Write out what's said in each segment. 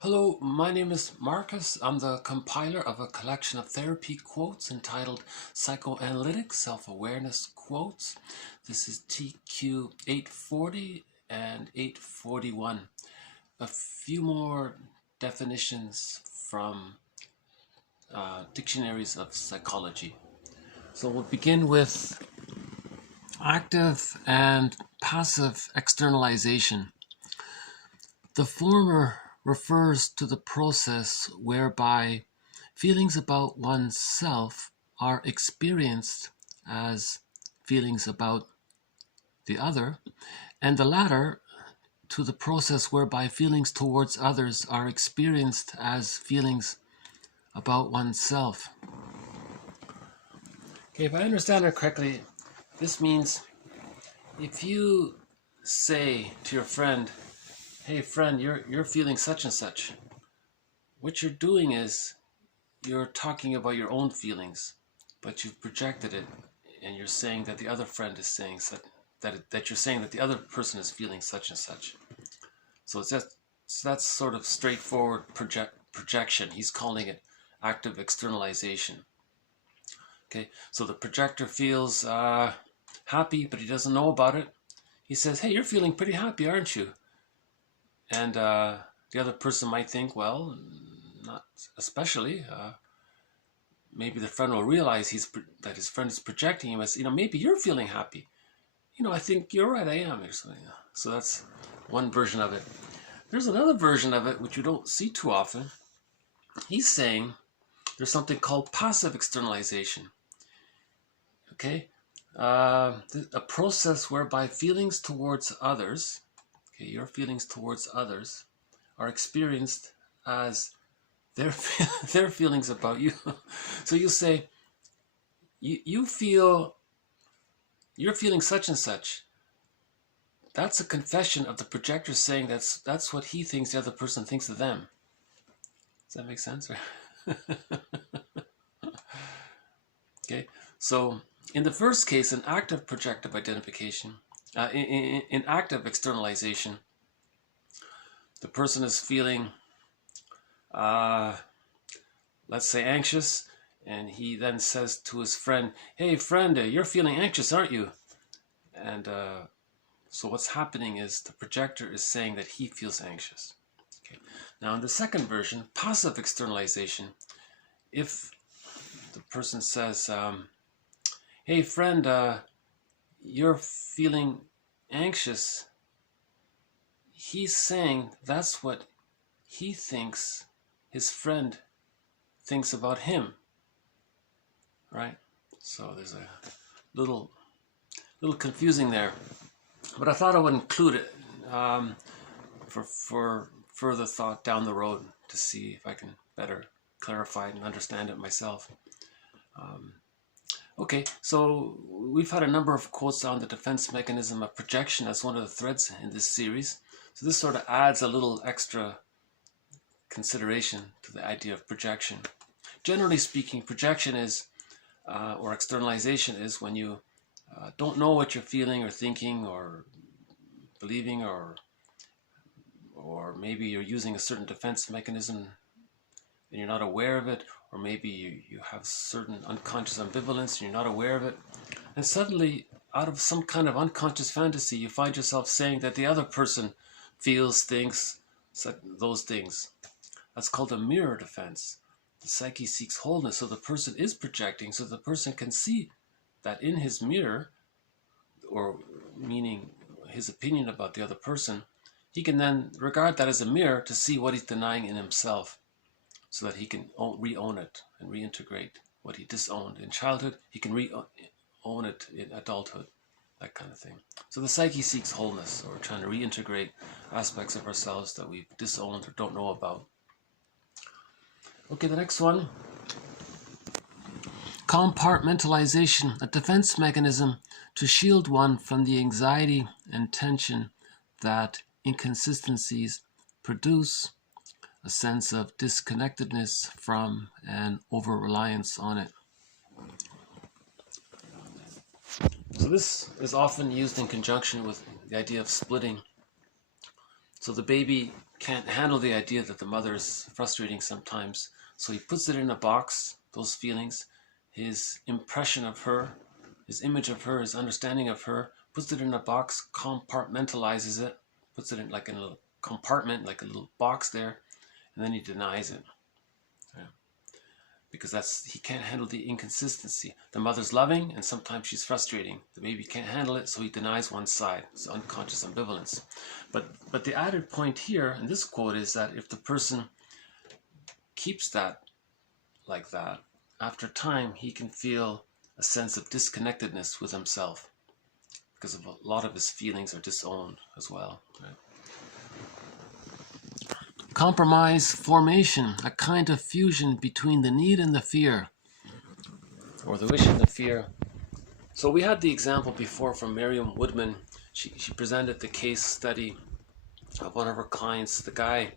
Hello, my name is Marcus. I'm the compiler of a collection of therapy quotes entitled Psychoanalytic Self-Awareness Quotes. This is TQ 840 and 841. A few more definitions from dictionaries of psychology. So we'll begin with active and passive externalization. The former refers to the process whereby feelings about oneself are experienced as feelings about the other, and the latter to the process whereby feelings towards others are experienced as feelings about oneself. Okay, if I understand it correctly, this means if you say to your friend, "Hey friend, you're feeling such and such," what you're doing is you're talking about your own feelings, but you've projected it, and you're saying that the other friend is saying that you're saying that the other person is feeling such and such. So that's sort of straightforward projection. He's calling it active externalization. Okay, so the projector feels happy, but he doesn't know about it. He says, "Hey, you're feeling pretty happy, aren't you?" And the other person might think, "Well, not especially." Maybe the friend will realize that his friend is projecting him as, maybe you're feeling happy. I think you're right, I am. Or something. So that's one version of it. There's another version of it, which you don't see too often. He's saying there's something called passive externalization. Okay? A process whereby feelings towards others, okay, your feelings towards others, are experienced as their feelings about you. So you say, you're feeling such and such. That's a confession of the projector saying that's what he thinks the other person thinks of them. Does that make sense? Okay, so in the first case, an active projective identification, in active externalization, the person is feeling, let's say, anxious, and he then says to his friend, "Hey friend, you're feeling anxious, aren't you?" And so what's happening is the projector is saying that he feels anxious. Okay. Now in the second version, passive externalization, if the person says, "Hey friend, you're feeling anxious," he's saying that's what he thinks his friend thinks about him, right? So there's a little confusing there, but I thought I would include it for further thought down the road to see if I can better clarify it and understand it myself. Okay, so we've had a number of quotes on the defense mechanism of projection as one of the threads in this series. So this sort of adds a little extra consideration to the idea of projection. Generally speaking, projection is, or externalization is, when you don't know what you're feeling or thinking or believing, or maybe you're using a certain defense mechanism and you're not aware of it, or maybe you have certain unconscious ambivalence and you're not aware of it, and suddenly out of some kind of unconscious fantasy you find yourself saying that the other person feels, thinks those things. That's called a mirror defense. The psyche seeks wholeness, so the person is projecting, so the person can see that in his mirror, or meaning his opinion about the other person, he can then regard that as a mirror to see what he's denying in himself, so that he can re-own it and reintegrate what he disowned in childhood. He can re-own it in adulthood, that kind of thing. So the psyche seeks wholeness, or trying to reintegrate aspects of ourselves that we've disowned or don't know about. Okay, the next one. Compartmentalization, a defense mechanism to shield one from the anxiety and tension that inconsistencies produce, a sense of disconnectedness from and over-reliance on it. So this is often used in conjunction with the idea of splitting. So the baby can't handle the idea that the mother is frustrating sometimes. So he puts it in a box, those feelings, his impression of her, his image of her, his understanding of her, puts it in a box, compartmentalizes it, puts it in like in a little compartment, like a little box there, and then he denies it. Yeah. Because he can't handle the inconsistency. The mother's loving and sometimes she's frustrating. The baby can't handle it, so he denies one side. It's unconscious ambivalence. But the added point here in this quote is that if the person keeps that like that, after time he can feel a sense of disconnectedness with himself because of a lot of his feelings are disowned as well. Right? Compromise formation, a kind of fusion between the need and the fear, or the wish and the fear. So we had the example before from Miriam Woodman. She presented the case study of one of her clients. The guy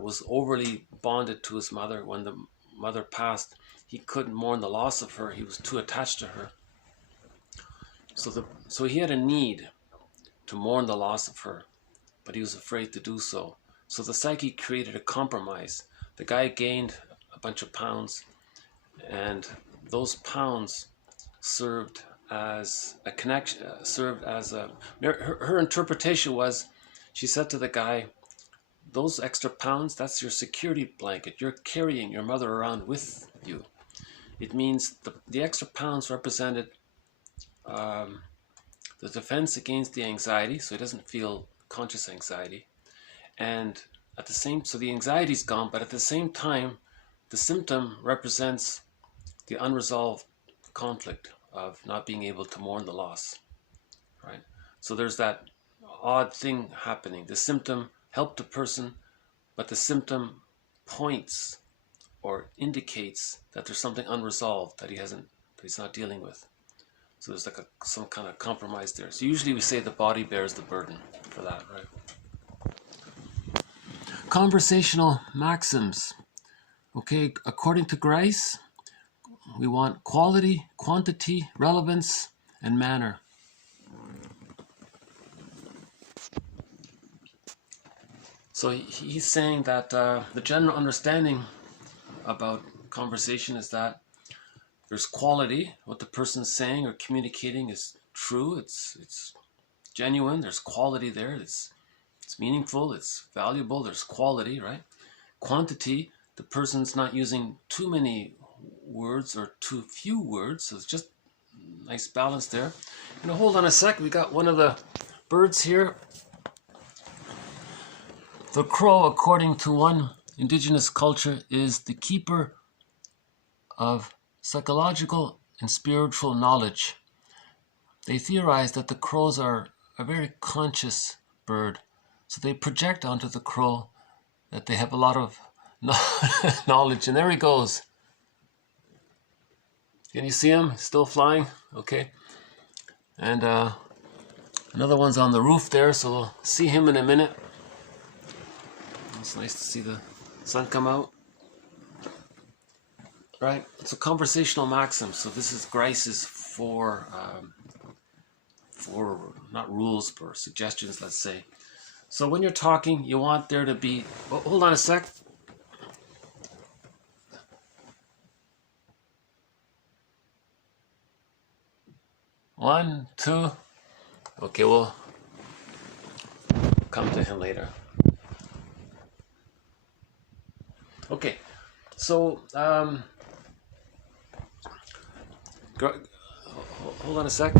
was overly bonded to his mother. When the mother passed, he couldn't mourn the loss of her. He was too attached to her. So he had a need to mourn the loss of her, but he was afraid to do so. So the psyche created a compromise. The guy gained a bunch of pounds, and those pounds served as a connection, her interpretation was, she said to the guy, those extra pounds, that's your security blanket. You're carrying your mother around with you. It means the extra pounds represented the defense against the anxiety, so he doesn't feel conscious anxiety. And so the anxiety's gone, but at the same time, the symptom represents the unresolved conflict of not being able to mourn the loss, right? So there's that odd thing happening. The symptom helped the person, but the symptom points or indicates that there's something unresolved that he's not dealing with. So there's like some kind of compromise there. So usually we say the body bears the burden for that, right? Conversational maxims. Okay, according to Grice, we want quality, quantity, relevance, and manner. So he's saying that the general understanding about conversation is that there's quality. What the person's saying or communicating is true. It's genuine. There's quality there. It's meaningful. It's valuable. There's quality, right? Quantity. The person's not using too many words or too few words. So it's just a nice balance there. And hold on a sec. We got one of the birds here. The crow, according to one indigenous culture, is the keeper of psychological and spiritual knowledge. They theorize that the crows are a very conscious bird. So they project onto the crow that they have a lot of knowledge. And there he goes. Can you see him? Still flying? Okay. And another one's on the roof there, so we'll see him in a minute. It's nice to see the sun come out. Right, it's a conversational maxim. So this is Grice's four not rules, but suggestions, let's say. So when you're talking, you want there to be, oh, hold on a sec. One, two. Okay, we'll come to him later. Okay, so hold on a sec.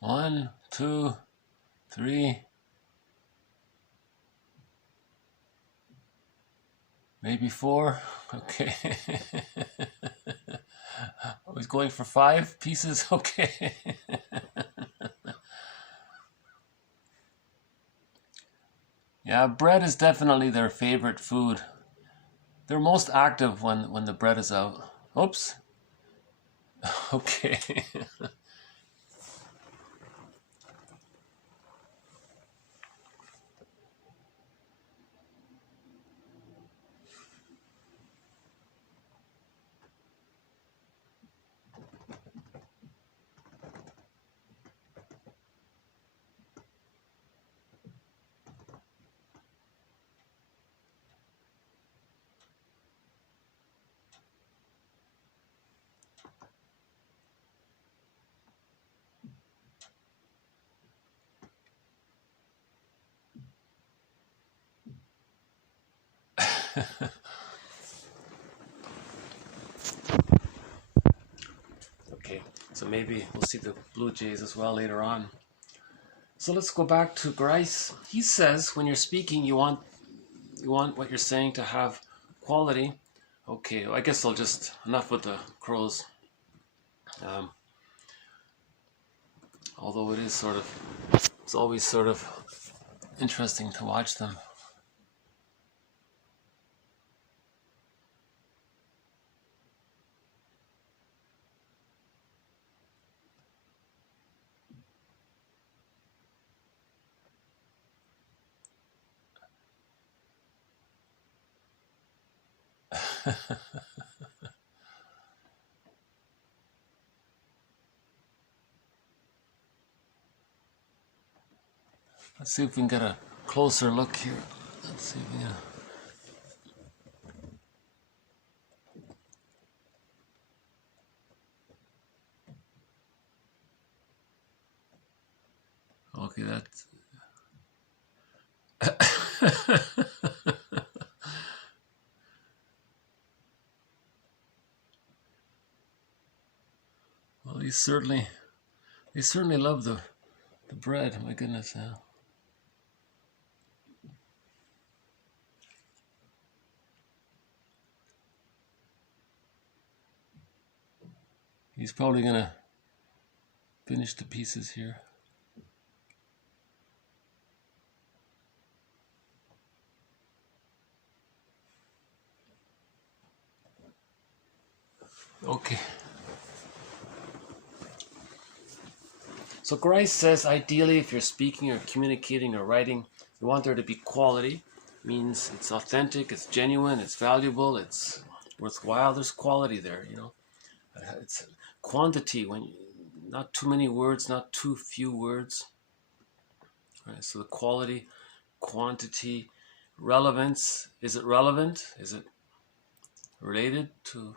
One, two, three. Maybe four. Okay. I was going for 5 pieces. Okay. Yeah, bread is definitely their favorite food. They're most active when the bread is out. Oops. Okay. Okay, so maybe we'll see the Blue Jays as well later on. So let's go back to Grice. He says when you're speaking, you want what you're saying to have quality. Okay, well, I guess I'll just enough with the crows. Although it is sort of, it's always sort of interesting to watch them. Let's see if we can get a closer look here. Let's see if we can. Okay, that's. Well, they certainly love the bread. My goodness, yeah. He's probably gonna finish the pieces here. Okay. So Grice says, ideally, if you're speaking or communicating or writing, you want there to be quality. Means it's authentic, it's genuine, it's valuable, it's worthwhile. There's quality there, you know. It's quantity, not too many words, not too few words. Right, so the quality, quantity, relevance. Is it relevant? Is it related to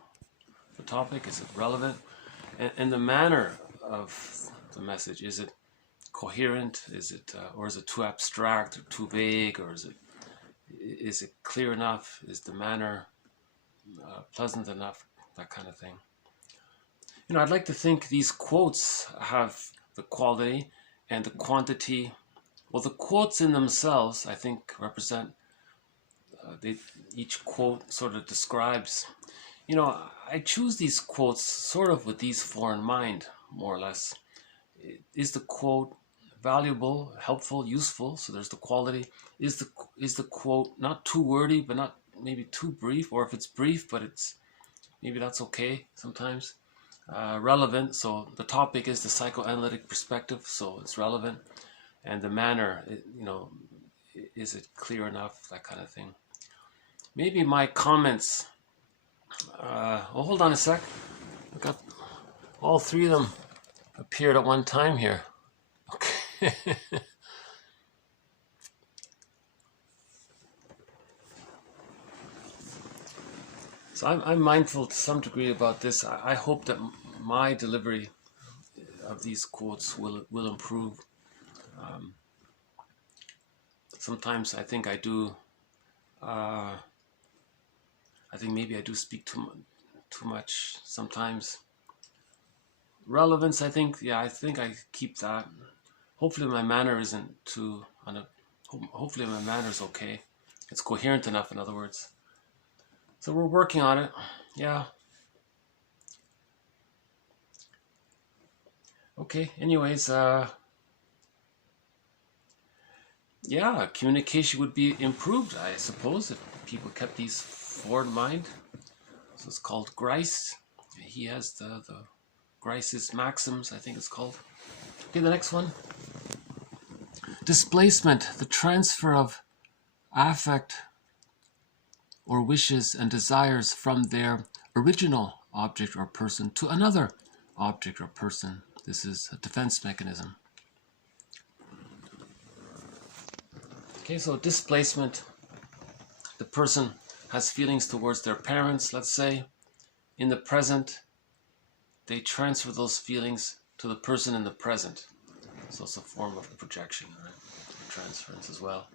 the topic? Is it relevant? And the manner of the message, is it coherent? Is it or is it too abstract or too vague? Or is it clear enough? Is the manner pleasant enough? That kind of thing. You know, I'd like to think these quotes have the quality and the quantity. Well, the quotes in themselves, I think, represent, each quote sort of describes, you know, I choose these quotes sort of with these four in mind, more or less. Is the quote valuable, helpful, useful? So there's the quality. Is the quote not too wordy, but not maybe too brief? Or if it's brief, but it's, maybe that's okay sometimes. Relevant, so the topic is the psychoanalytic perspective, so it's relevant. And the manner, you know, is it clear enough, that kind of thing. Maybe my comments, hold on a sec. I got all three of them appeared at one time here. Okay. So I'm mindful to some degree about this. I hope that my delivery of these quotes will improve. Sometimes I think I do. I think maybe I do speak too much sometimes. Relevance, I think I keep that. Hopefully my manner isn't too hopefully my manner is okay. It's coherent enough, in other words. So we're working on it. Yeah. Okay, anyways, yeah, communication would be improved, I suppose, if people kept these four in mind. So it's called Grice. He has the Grice's maxims, I think it's called. Okay, the next one. Displacement, the transfer of affect or wishes and desires from their original object or person to another object or person. This is a defense mechanism. Okay, so displacement, the person has feelings towards their parents, let's say. In the present, they transfer those feelings to the person in the present. So it's a form of projection, right? Transference as well.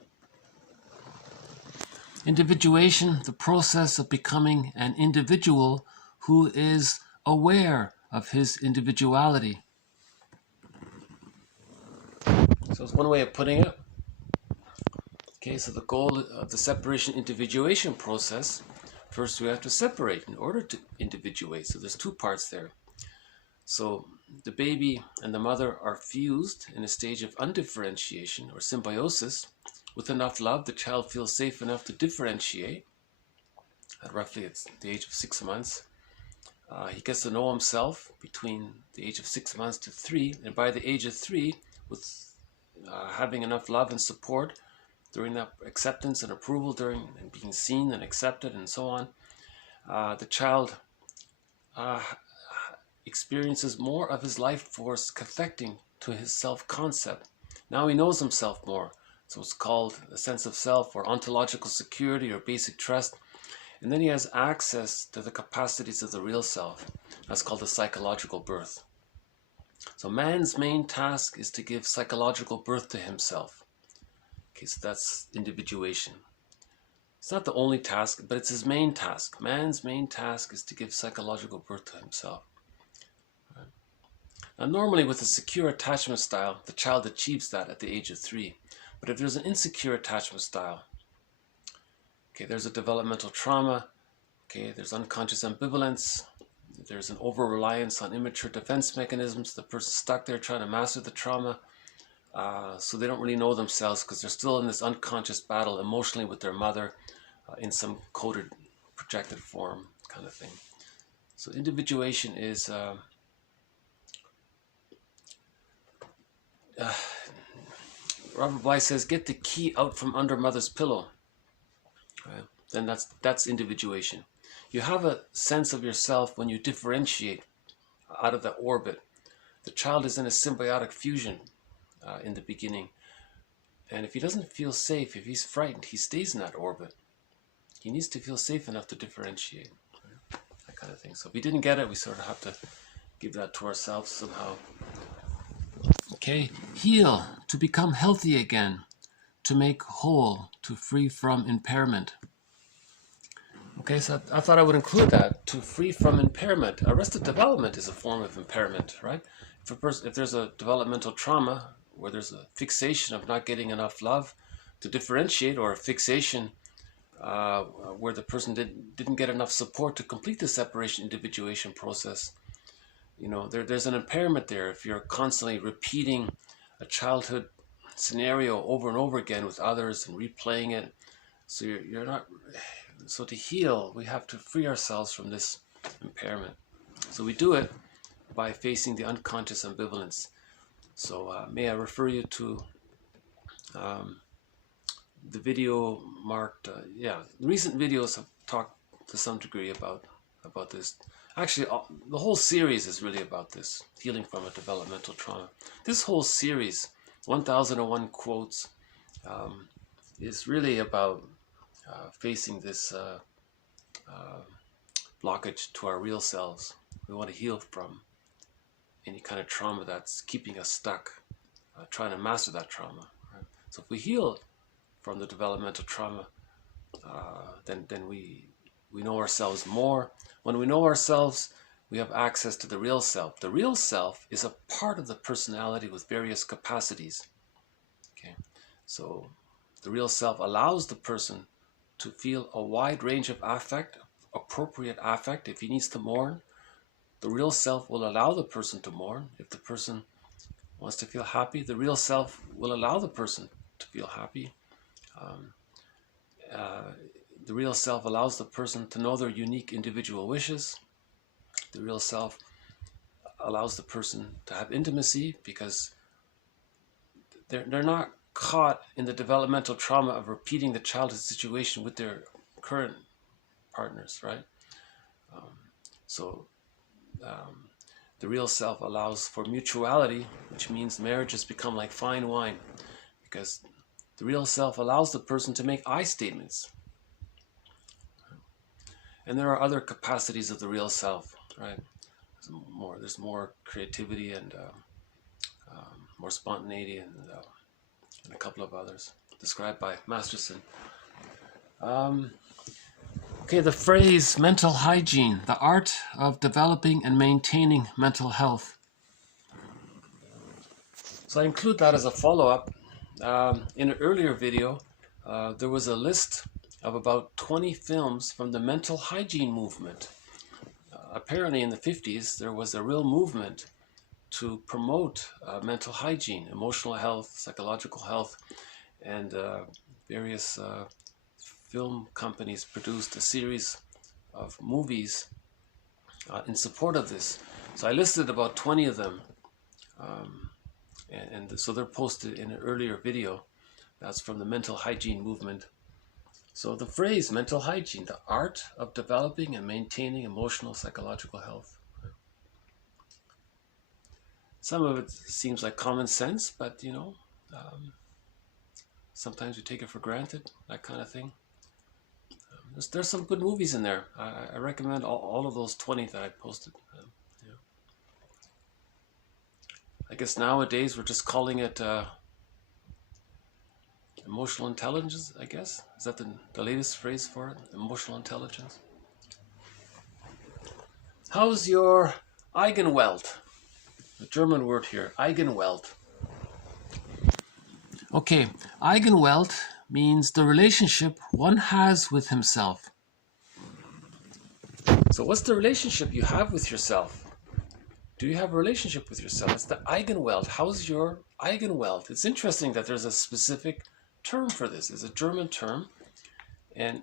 Individuation, the process of becoming an individual who is aware of his individuality. So it's one way of putting it. Okay, so the goal of the separation individuation process, first we have to separate in order to individuate. So there's two parts there. So the baby and the mother are fused in a stage of undifferentiation or symbiosis. With enough love, the child feels safe enough to differentiate. At roughly it's the age of 6 months. He gets to know himself between the age of 6 months to 3, and by the age of 3, with having enough love and support, during that acceptance and approval, during and being seen and accepted and so on, the child experiences more of his life force connecting to his self-concept. Now he knows himself more. So it's called a sense of self or ontological security or basic trust. And then he has access to the capacities of the real self. That's called the psychological birth. So man's main task is to give psychological birth to himself. Okay, so that's individuation. It's not the only task, but it's his main task. Man's main task is to give psychological birth to himself. Right? Now, normally with a secure attachment style, the child achieves that at the age of 3. But if there's an insecure attachment style, okay, there's a developmental trauma, okay, there's unconscious ambivalence, there's an over-reliance on immature defense mechanisms, the person's stuck there trying to master the trauma, so they don't really know themselves because they're still in this unconscious battle emotionally with their mother in some coded, projected form kind of thing. So individuation is Robert Bly says, get the key out from under mother's pillow. Right? Then that's individuation. You have a sense of yourself when you differentiate out of the orbit. The child is in a symbiotic fusion in the beginning. And if he doesn't feel safe, if he's frightened, he stays in that orbit. He needs to feel safe enough to differentiate. Right? That kind of thing. So if we didn't get it, we sort of have to give that to ourselves somehow. Okay, heal, to become healthy again, to make whole, to free from impairment. Okay, so I thought I would include that, to free from impairment. Arrested development is a form of impairment, right? If there's a developmental trauma where there's a fixation of not getting enough love to differentiate, or a fixation where the person didn't get enough support to complete the separation individuation process, you know, there's an impairment there if you're constantly repeating a childhood scenario over and over again with others and replaying it. So you're not. So to heal, we have to free ourselves from this impairment. So we do it by facing the unconscious ambivalence. So may I refer you to the video marked, recent videos have talked to some degree about this. Actually, the whole series is really about this, healing from a developmental trauma. This whole series, 1001 Quotes, is really about facing this blockage to our real selves. We want to heal from any kind of trauma that's keeping us stuck, trying to master that trauma. Right? So if we heal from the developmental trauma, then we know ourselves more. When we know ourselves, we have access to the real self. The real self is a part of the personality with various capacities. Okay, so the real self allows the person to feel a wide range of affect, appropriate affect. If he needs to mourn, the real self will allow the person to mourn. If the person wants to feel happy, the real self will allow the person to feel happy. The real self allows the person to know their unique individual wishes. The real self allows the person to have intimacy because they're not caught in the developmental trauma of repeating the childhood situation with their current partners, right? The real self allows for mutuality, which means marriages become like fine wine, because the real self allows the person to make I statements. And there are other capacities of the real self, right? There's more creativity and more spontaneity and a couple of others described by Masterson. Okay, the phrase mental hygiene, the art of developing and maintaining mental health. So I include that as a follow-up. In an earlier video, there was a list of about 20 films from the mental hygiene movement. Apparently in the 50s, there was a real movement to promote mental hygiene, emotional health, psychological health, and various film companies produced a series of movies in support of this. So I listed about 20 of them, and so they're posted in an earlier video. That's from the mental hygiene movement. So the phrase mental hygiene, the art of developing and maintaining emotional psychological health. Some of it seems like common sense, but you know, sometimes we take it for granted, that kind of thing. There's some good movies in there. I recommend all of those 20 that I posted. Yeah. I guess nowadays we're just calling it emotional intelligence, I guess. Is that the latest phrase for it? Emotional intelligence. How's your Eigenwelt? The German word here, Eigenwelt. Okay, Eigenwelt means the relationship one has with himself. So what's the relationship you have with yourself? Do you have a relationship with yourself? It's the Eigenwelt. How's your Eigenwelt? It's interesting that there's a specific term for this. It's a German term, and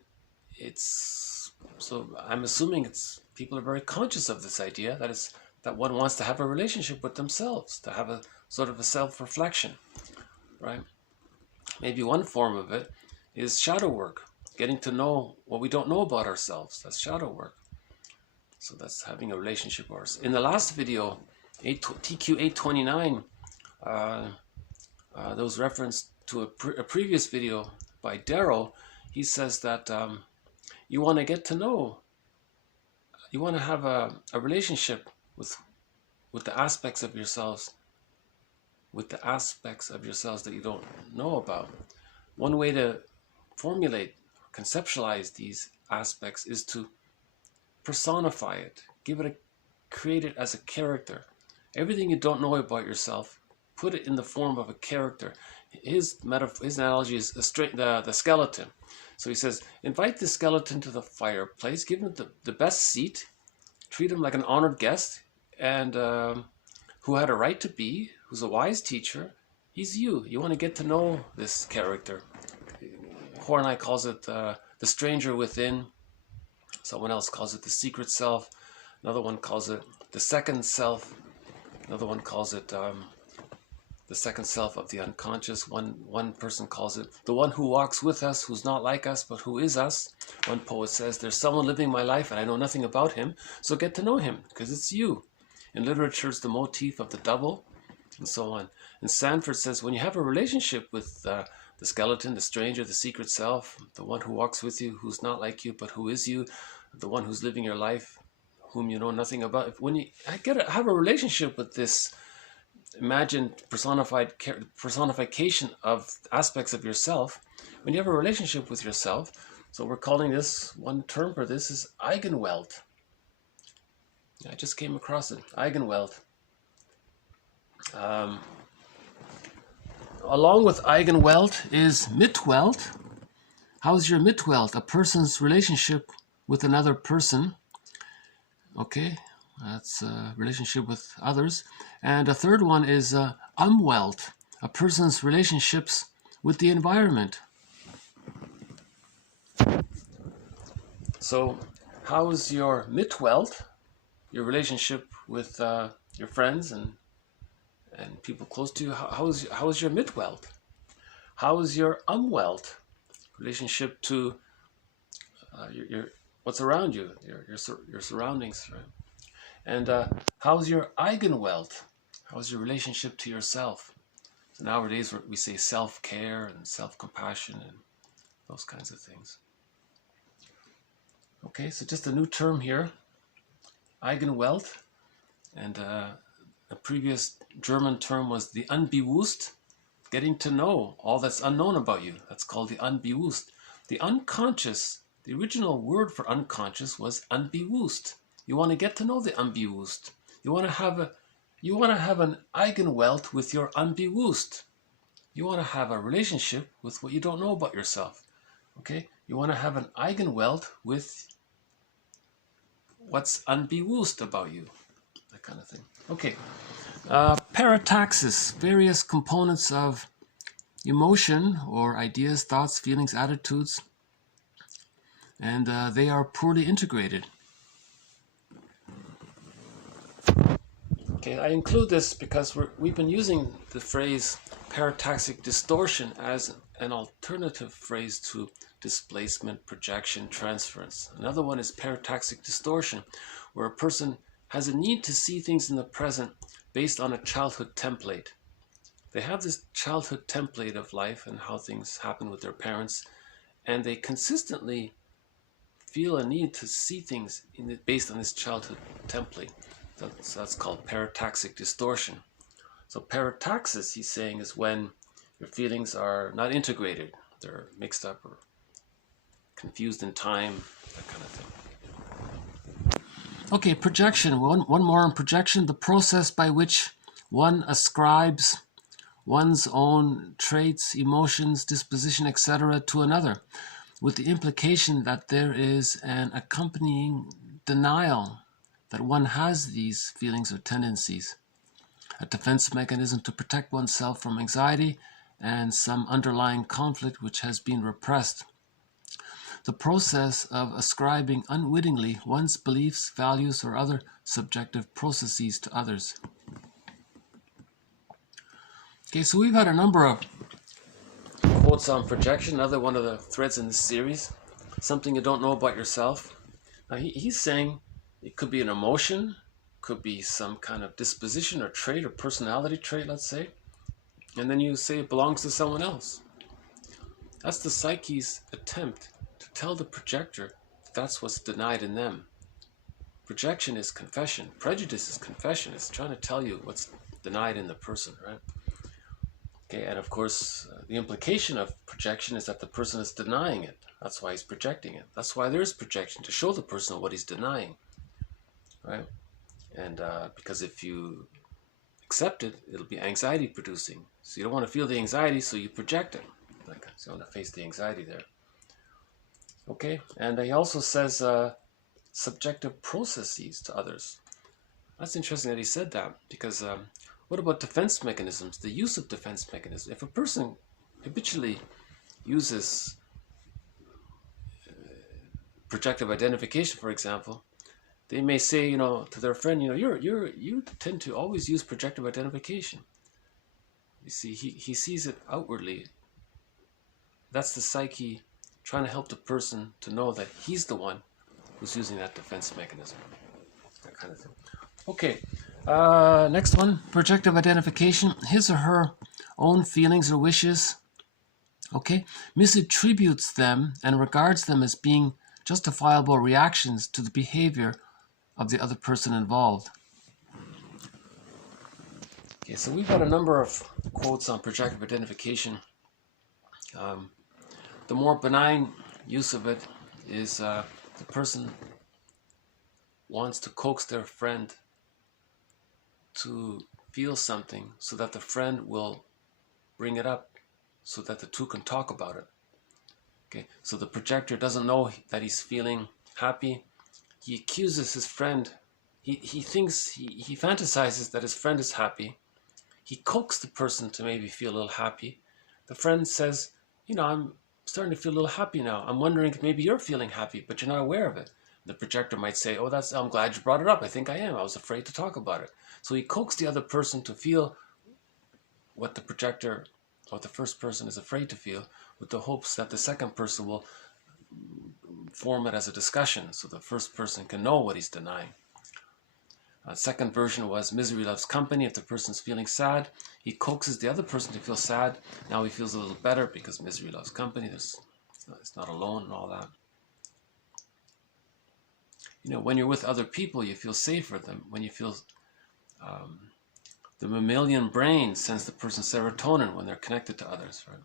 it's, so I'm assuming it's, people are very conscious of this idea that is that one wants to have a relationship with themselves, to have a sort of a self-reflection, right? Maybe one form of it is shadow work, getting to know what we don't know about ourselves. That's shadow work. So that's having a relationship with ourselves. In the last video, TQ829, there was reference to a previous video by Darrow. He says that you want to get to know, you want to have a relationship with the aspects of yourselves, that you don't know about. One way to formulate, conceptualize these aspects is to personify it, create it as a character. Everything you don't know about yourself, put it in the form of a character. His analogy is the skeleton. So he says, invite the skeleton to the fireplace, give him the best seat, treat him like an honored guest, and who had a right to be, who's a wise teacher. He's you. You want to get to know this character. Horney calls it the stranger within. Someone else calls it the secret self. Another one calls it the second self. Another one calls it the second self of the unconscious. One person calls it the one who walks with us, who's not like us, but who is us. One poet says, there's someone living my life and I know nothing about him, so get to know him, because it's you. In literature, it's the motif of the double, and so on. And Sanford says, when you have a relationship with the skeleton, the stranger, the secret self, the one who walks with you, who's not like you, but who is you, the one who's living your life, whom you know nothing about. When you have a relationship with this imagined personification of aspects of yourself, when you have a relationship with yourself, so we're calling this, one term for this is Eigenwelt. I just came across it, Eigenwelt. Along with Eigenwelt is Mitwelt. How's your Mitwelt? A person's relationship with another person. Okay, that's a relationship with others. And a third one is Umwelt, a person's relationships with the environment. So, how's your Mitwelt? Your relationship with your friends and people close to you. How's your Mitwelt? How's your Umwelt? Relationship to your what's around you, your surroundings, right? And how's your Eigenwelt? How's your relationship to yourself? So nowadays we say self-care and self-compassion and those kinds of things. Okay, so just a new term here. Eigenwelt, and a previous German term was the Unbewusst, getting to know all that's unknown about you. That's called the Unbewusst. The unconscious, the original word for unconscious was unbewusst. You want to get to know the unbewusst. You want to have an eigenwelt with your unbewusst. You want to have a relationship with what you don't know about yourself. Okay? You want to have an eigenwelt with what's unbewusst about you. That kind of thing. Okay. Parataxis, various components of emotion or ideas, thoughts, feelings, attitudes, and they are poorly integrated. Okay, I include this because we've been using the phrase parataxic distortion as an alternative phrase to displacement, projection, transference. Another one is parataxic distortion, where a person has a need to see things in the present based on a childhood template. They have this childhood template of life and how things happen with their parents, and they consistently feel a need to see things based on this childhood template. That's called parataxic distortion. So parataxis, he's saying, is when your feelings are not integrated. They're mixed up or confused in time, that kind of thing. Okay, projection. One more on projection. The process by which one ascribes one's own traits, emotions, disposition, etc. to another, with the implication that there is an accompanying denial that one has these feelings or tendencies, a defense mechanism to protect oneself from anxiety and some underlying conflict which has been repressed. The process of ascribing unwittingly one's beliefs, values, or other subjective processes to others. Okay, so we've had a number of quotes on projection, another one of the threads in this series, something you don't know about yourself. Now he's saying it could be an emotion, could be some kind of disposition or trait or personality trait, let's say, and then you say it belongs to someone else. That's the psyche's attempt to tell the projector that's what's denied in them. Projection is confession. Prejudice is confession. It's trying to tell you what's denied in the person, right? Okay, and of course, the implication of projection is that the person is denying it. That's why he's projecting it. That's why there is projection, to show the person what he's denying, right? And because if you accept it, it'll be anxiety producing. So you don't want to feel the anxiety, so you project it. So you want to face the anxiety there. Okay, and he also says subjective processes to others. That's interesting that he said that, because what about defense mechanisms, the use of defense mechanisms? If a person habitually uses projective identification, for example, they may say, to their friend, you tend to always use projective identification. You see, he sees it outwardly. That's the psyche trying to help the person to know that he's the one who's using that defense mechanism. That kind of thing. Okay, next one, projective identification. His or her own feelings or wishes, okay, misattributes them and regards them as being justifiable reactions to the behavior of the other person involved. Okay, so we've got a number of quotes on projective identification. The more benign use of it is the person wants to coax their friend to feel something so that the friend will bring it up so that the two can talk about it. Okay, so the projector doesn't know that he's feeling happy. He accuses his friend. He thinks, he fantasizes that his friend is happy. He coaxes the person to maybe feel a little happy. The friend says, I'm starting to feel a little happy now. I'm wondering if maybe you're feeling happy, but you're not aware of it. The projector might say, I'm glad you brought it up. I think I am. I was afraid to talk about it. So he coaxes the other person to feel what the projector or the first person is afraid to feel, with the hopes that the second person will form it as a discussion so the first person can know what he's denying. Second version was misery loves company. If the person's feeling sad, he coaxes the other person to feel sad. Now he feels a little better because misery loves company. It's not alone and all that. When you're with other people, you feel safer than when you feel the mammalian brain sends the person serotonin when they're connected to others, right?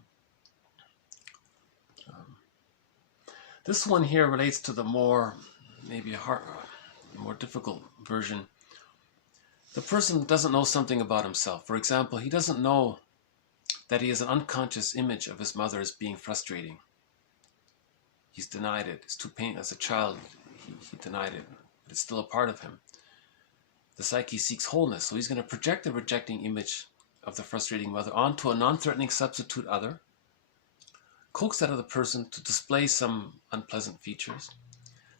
This one here relates to the more, maybe more difficult version. The person doesn't know something about himself. For example, he doesn't know that he has an unconscious image of his mother as being frustrating. He's denied it. It's too painful. As a child, he denied it, but it's still a part of him. The psyche seeks wholeness, so he's going to project the rejecting image of the frustrating mother onto a non-threatening substitute other, coax that other person to display some unpleasant features.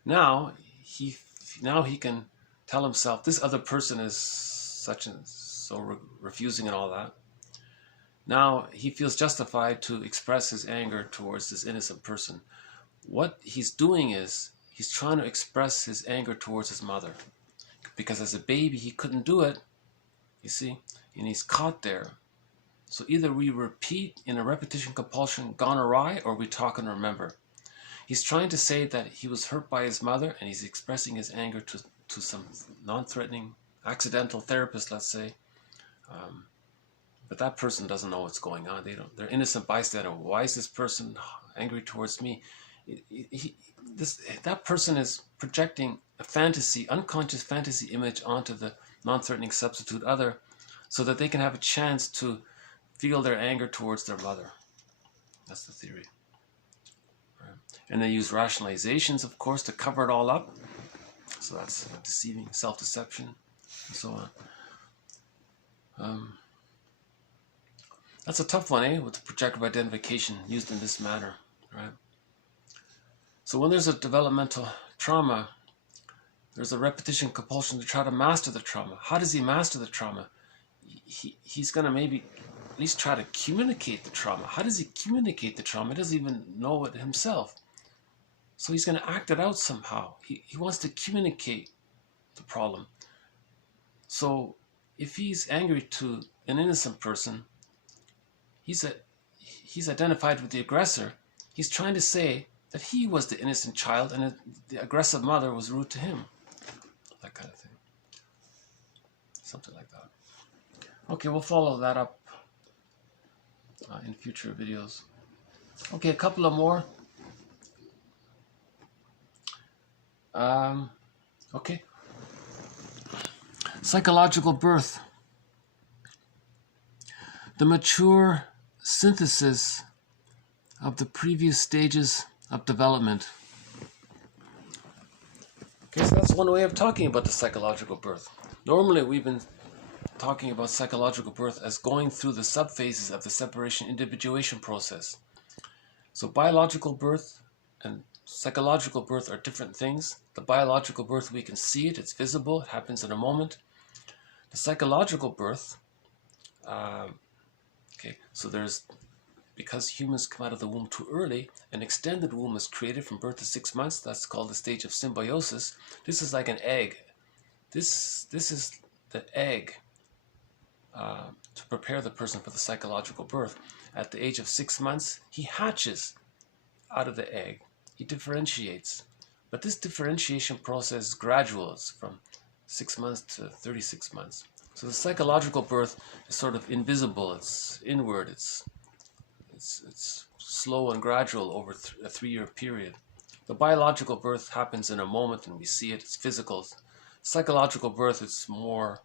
Now he can tell himself this other person is such and so refusing and all that. Now he feels justified to express his anger towards this innocent person. What he's doing is he's trying to express his anger towards his mother, because as a baby he couldn't do it, you see, and he's caught there. So either we repeat in a repetition compulsion gone awry, or we talk and remember. He's trying to say that he was hurt by his mother, and he's expressing his anger to some non-threatening accidental therapist, let's say. But that person doesn't know what's going on. They're innocent bystander. Why is this person angry towards me? That person is projecting a fantasy, unconscious fantasy image onto the non-threatening substitute other, so that they can have a chance to feel their anger towards their mother. That's the theory. Right. And they use rationalizations, of course, to cover it all up. So that's deceiving, self-deception, and so on. That's a tough one, with the projective identification used in this manner, right? So when there's a developmental trauma, there's a repetition compulsion to try to master the trauma. How does he master the trauma? He's going to maybe at least try to communicate the trauma. How does he communicate the trauma? He doesn't even know it himself. So he's going to act it out somehow. He wants to communicate the problem. So if he's angry to an innocent person, he's identified with the aggressor. He's trying to say that he was the innocent child and the aggressive mother was rude to him. That kind of thing. Something like that. Okay, we'll follow that up in future videos. Okay, a couple of more. Okay. Psychological birth. The mature synthesis of the previous stages of development. Okay, so that's one way of talking about the psychological birth. Normally we've been talking about psychological birth as going through the subphases of the separation individuation process. So biological birth and psychological birth are different things. The biological birth, we can see it, it's visible, it happens in a moment. The psychological birth, so because humans come out of the womb too early, an extended womb is created from birth to 6 months. That's called the stage of symbiosis. This is like an egg. This is the egg to prepare the person for the psychological birth. At the age of 6 months, he hatches out of the egg. He differentiates. But this differentiation process is gradual. It's from 6 months to 36 months. So the psychological birth is sort of invisible. It's inward. It's slow and gradual over a 3-year period. The biological birth happens in a moment and we see it. It's physical. Psychological birth, it's more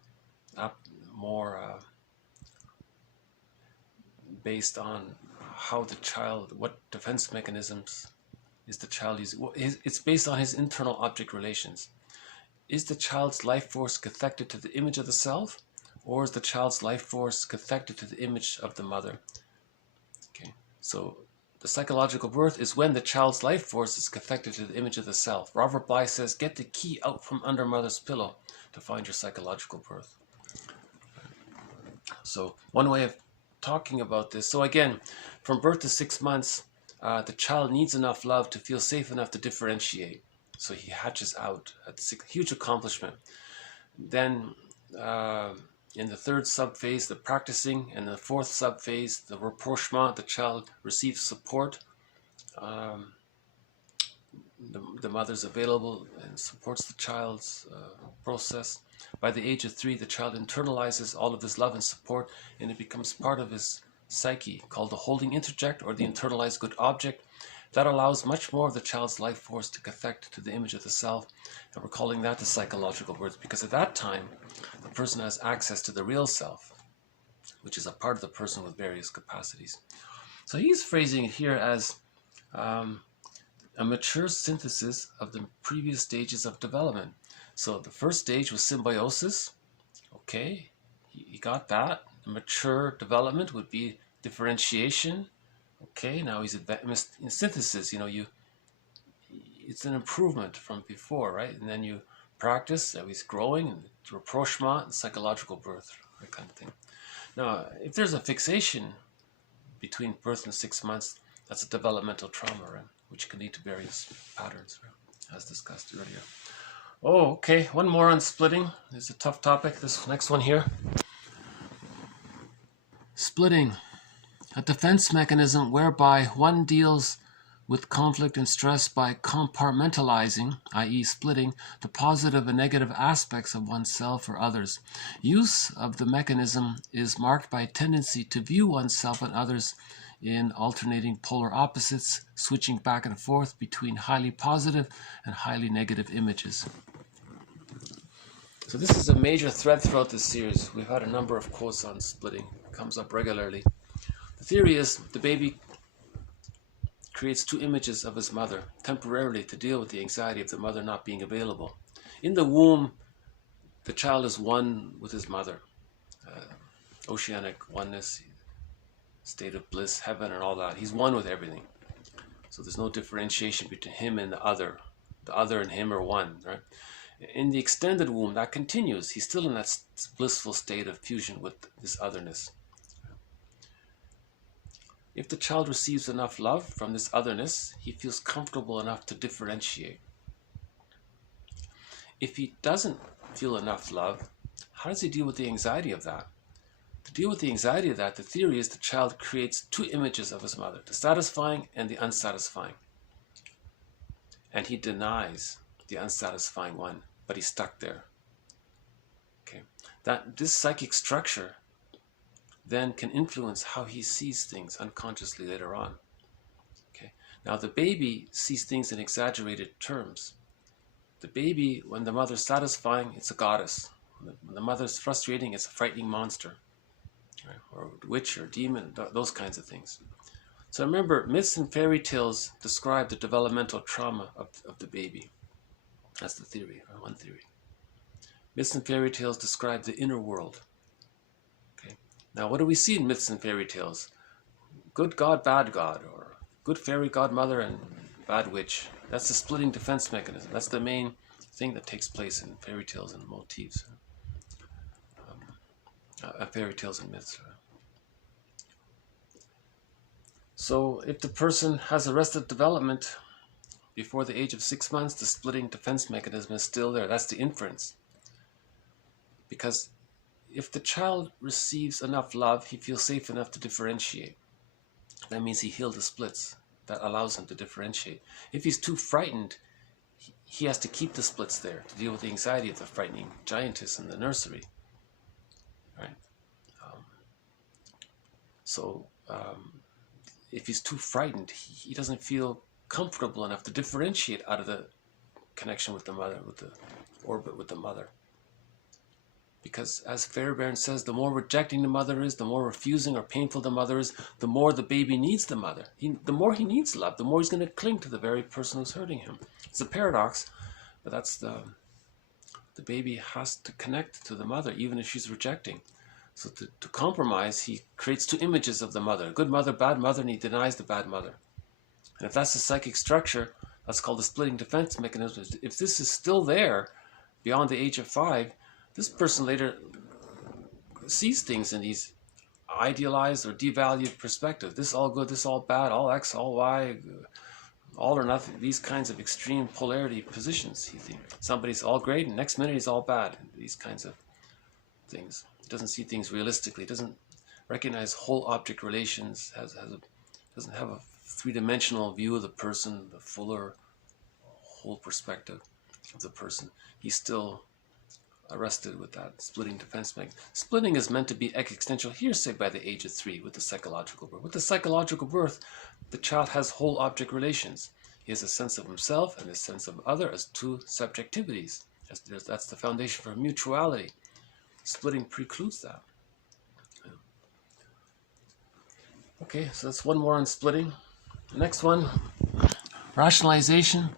based on how the child, what defense mechanisms is the child using. It's based on his internal object relations. Is the child's life force cathected to the image of the self, or is the child's life force cathected to the image of the mother? Okay, so the psychological birth is when the child's life force is cathected to the image of the self. Robert Bly says, get the key out from under mother's pillow to find your psychological birth. So one way of talking about this, so again, from birth to 6 months, the child needs enough love to feel safe enough to differentiate. So he hatches out. That's a huge accomplishment. Then in the 3rd subphase, the practicing, and the 4th subphase, the rapprochement, the child receives support. The mother's available and supports the child's process. By the age of 3, the child internalizes all of this love and support, and it becomes part of his psyche, called the holding interject or the internalized good object. That allows much more of the child's life force to connect to the image of the self, and we're calling that the psychological birth, because at that time, the person has access to the real self, which is a part of the person with various capacities. So he's phrasing it here as a mature synthesis of the previous stages of development. So the first stage was symbiosis. Okay, he got that. The mature development would be differentiation. Okay, now he's in synthesis. It's an improvement from before, right? And then you practice, so he's growing, and rapprochement, and psychological birth, that kind of thing. Now, if there's a fixation between birth and 6 months, that's a developmental trauma, right? Which can lead to various patterns, right? As discussed earlier. Oh, okay. One more on splitting. This is a tough topic. This next one here. Splitting, a defense mechanism whereby one deals with conflict and stress by compartmentalizing, i.e. splitting, the positive and negative aspects of oneself or others. Use of the mechanism is marked by a tendency to view oneself and others in alternating polar opposites, switching back and forth between highly positive and highly negative images. So this is a major thread throughout this series. We've had a number of quotes on splitting. It comes up regularly. The theory is the baby creates two images of his mother temporarily to deal with the anxiety of the mother not being available. In the womb, the child is one with his mother. Oceanic oneness, state of bliss, heaven, and all that. He's one with everything. So there's no differentiation between him and the other. The other and him are one, right? In the extended womb, that continues. He's still in that blissful state of fusion with this otherness. If the child receives enough love from this otherness, he feels comfortable enough to differentiate. If he doesn't feel enough love, how does he deal with the anxiety of that? To deal with the anxiety of that, the theory is the child creates two images of his mother, the satisfying and the unsatisfying. And he denies the unsatisfying one, but he's stuck there. Okay, this psychic structure then can influence how he sees things unconsciously later on. Okay, now the baby sees things in exaggerated terms. The baby, when the mother's satisfying, it's a goddess. When the mother's frustrating, it's a frightening monster, right? Or witch or demon, those kinds of things. So remember, myths and fairy tales describe the developmental trauma of the baby. That's the theory, or one theory. Myths and fairy tales describe the inner world. Okay. Now, what do we see in myths and fairy tales? Good god, bad god, or good fairy godmother and bad witch. That's the splitting defense mechanism. That's the main thing that takes place in fairy tales and motifs. Fairy tales and myths. So if the person has arrested development before the age of 6 months, the splitting defense mechanism is still there. That's the inference. Because if the child receives enough love, he feels safe enough to differentiate. That means he healed the splits. That allows him to differentiate. If he's too frightened, he has to keep the splits there to deal with the anxiety of the frightening giantess in the nursery. Right? If he's too frightened, he doesn't feel comfortable enough to differentiate out of the connection with the mother, with the orbit with the mother. Because as Fairbairn says, the more rejecting the mother is, the more refusing or painful the mother is, the more the baby needs the mother. The more he needs love, the more he's going to cling to the very person who's hurting him. It's a paradox, but that's the baby has to connect to the mother, even if she's rejecting. So to compromise, he creates two images of the mother, good mother, bad mother, and he denies the bad mother. And if that's the psychic structure, that's called the splitting defense mechanism. If this is still there beyond the age of 5, this person later sees things in these idealized or devalued perspectives. This all good, this all bad, all X, all Y, all or nothing. These kinds of extreme polarity positions, he thinks. Somebody's all great and next minute he's all bad. These kinds of things. He doesn't see things realistically. He doesn't recognize whole object relations, doesn't have a three-dimensional view of the person, the fuller whole perspective of the person. He's still arrested with that splitting defense mechanism. Splitting is meant to be existential hearsay by the age of 3 with the psychological birth. With the psychological birth, the child has whole object relations. He has a sense of himself and a sense of other as two subjectivities. That's the foundation for mutuality. Splitting precludes that. Okay, so that's one more on splitting. The next one, rationalization,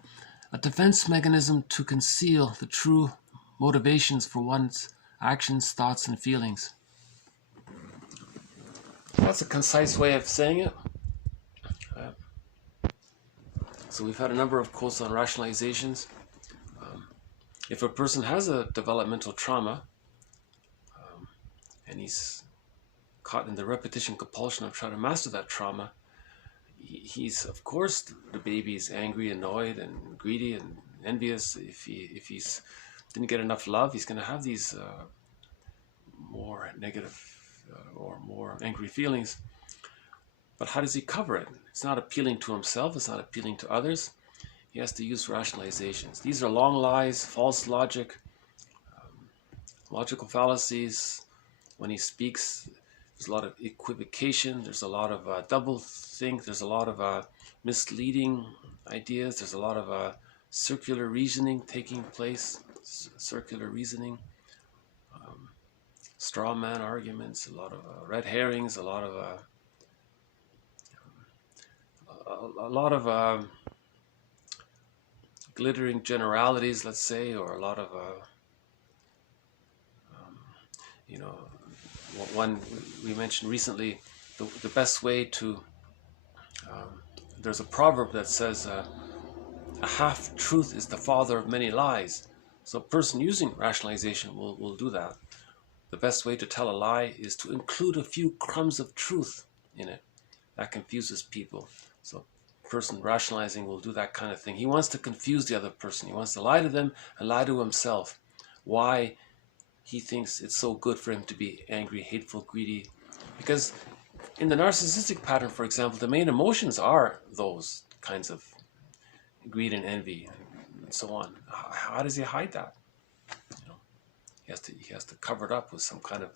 a defense mechanism to conceal the true motivations for one's actions, thoughts, and feelings. That's a concise way of saying it. So we've had a number of quotes on rationalizations. If a person has a developmental trauma and he's caught in the repetition compulsion of trying to master that trauma, he's, of course, the baby is angry, annoyed, and greedy and envious. If he's didn't get enough love, he's going to have these more negative or more angry feelings. But how does he cover it? It's not appealing to himself. It's not appealing to others. He has to use rationalizations. These are long lies, false logic, logical fallacies. When he speaks, there's a lot of equivocation. There's a lot of doublethink. There's a lot of misleading ideas. There's a lot of circular reasoning taking place. Circular reasoning, straw man arguments, a lot of red herrings, a lot of glittering generalities, let's say, or a lot of one we mentioned recently, the best way to there's a proverb that says a half truth is the father of many lies. So a person using rationalization will do that. The best way to tell a lie is to include a few crumbs of truth in it. That confuses people. So a person rationalizing will do that kind of thing. He wants to confuse the other person. He wants to lie to them and lie to himself. Why he thinks it's so good for him to be angry, hateful, greedy. Because in the narcissistic pattern, for example, the main emotions are those kinds of greed and envy and so on. How does he hide that? He has to cover it up with some kind of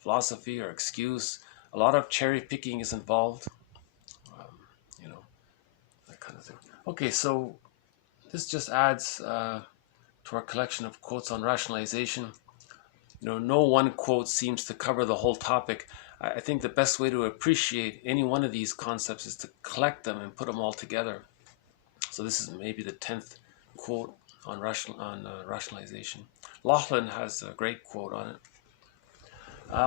philosophy or excuse. A lot of cherry picking is involved. That kind of thing. Okay, so this just adds to our collection of quotes on rationalization. No one quote seems to cover the whole topic. I think the best way to appreciate any one of these concepts is to collect them and put them all together. So this is maybe the 10th quote on rationalization. Laughlin has a great quote on it.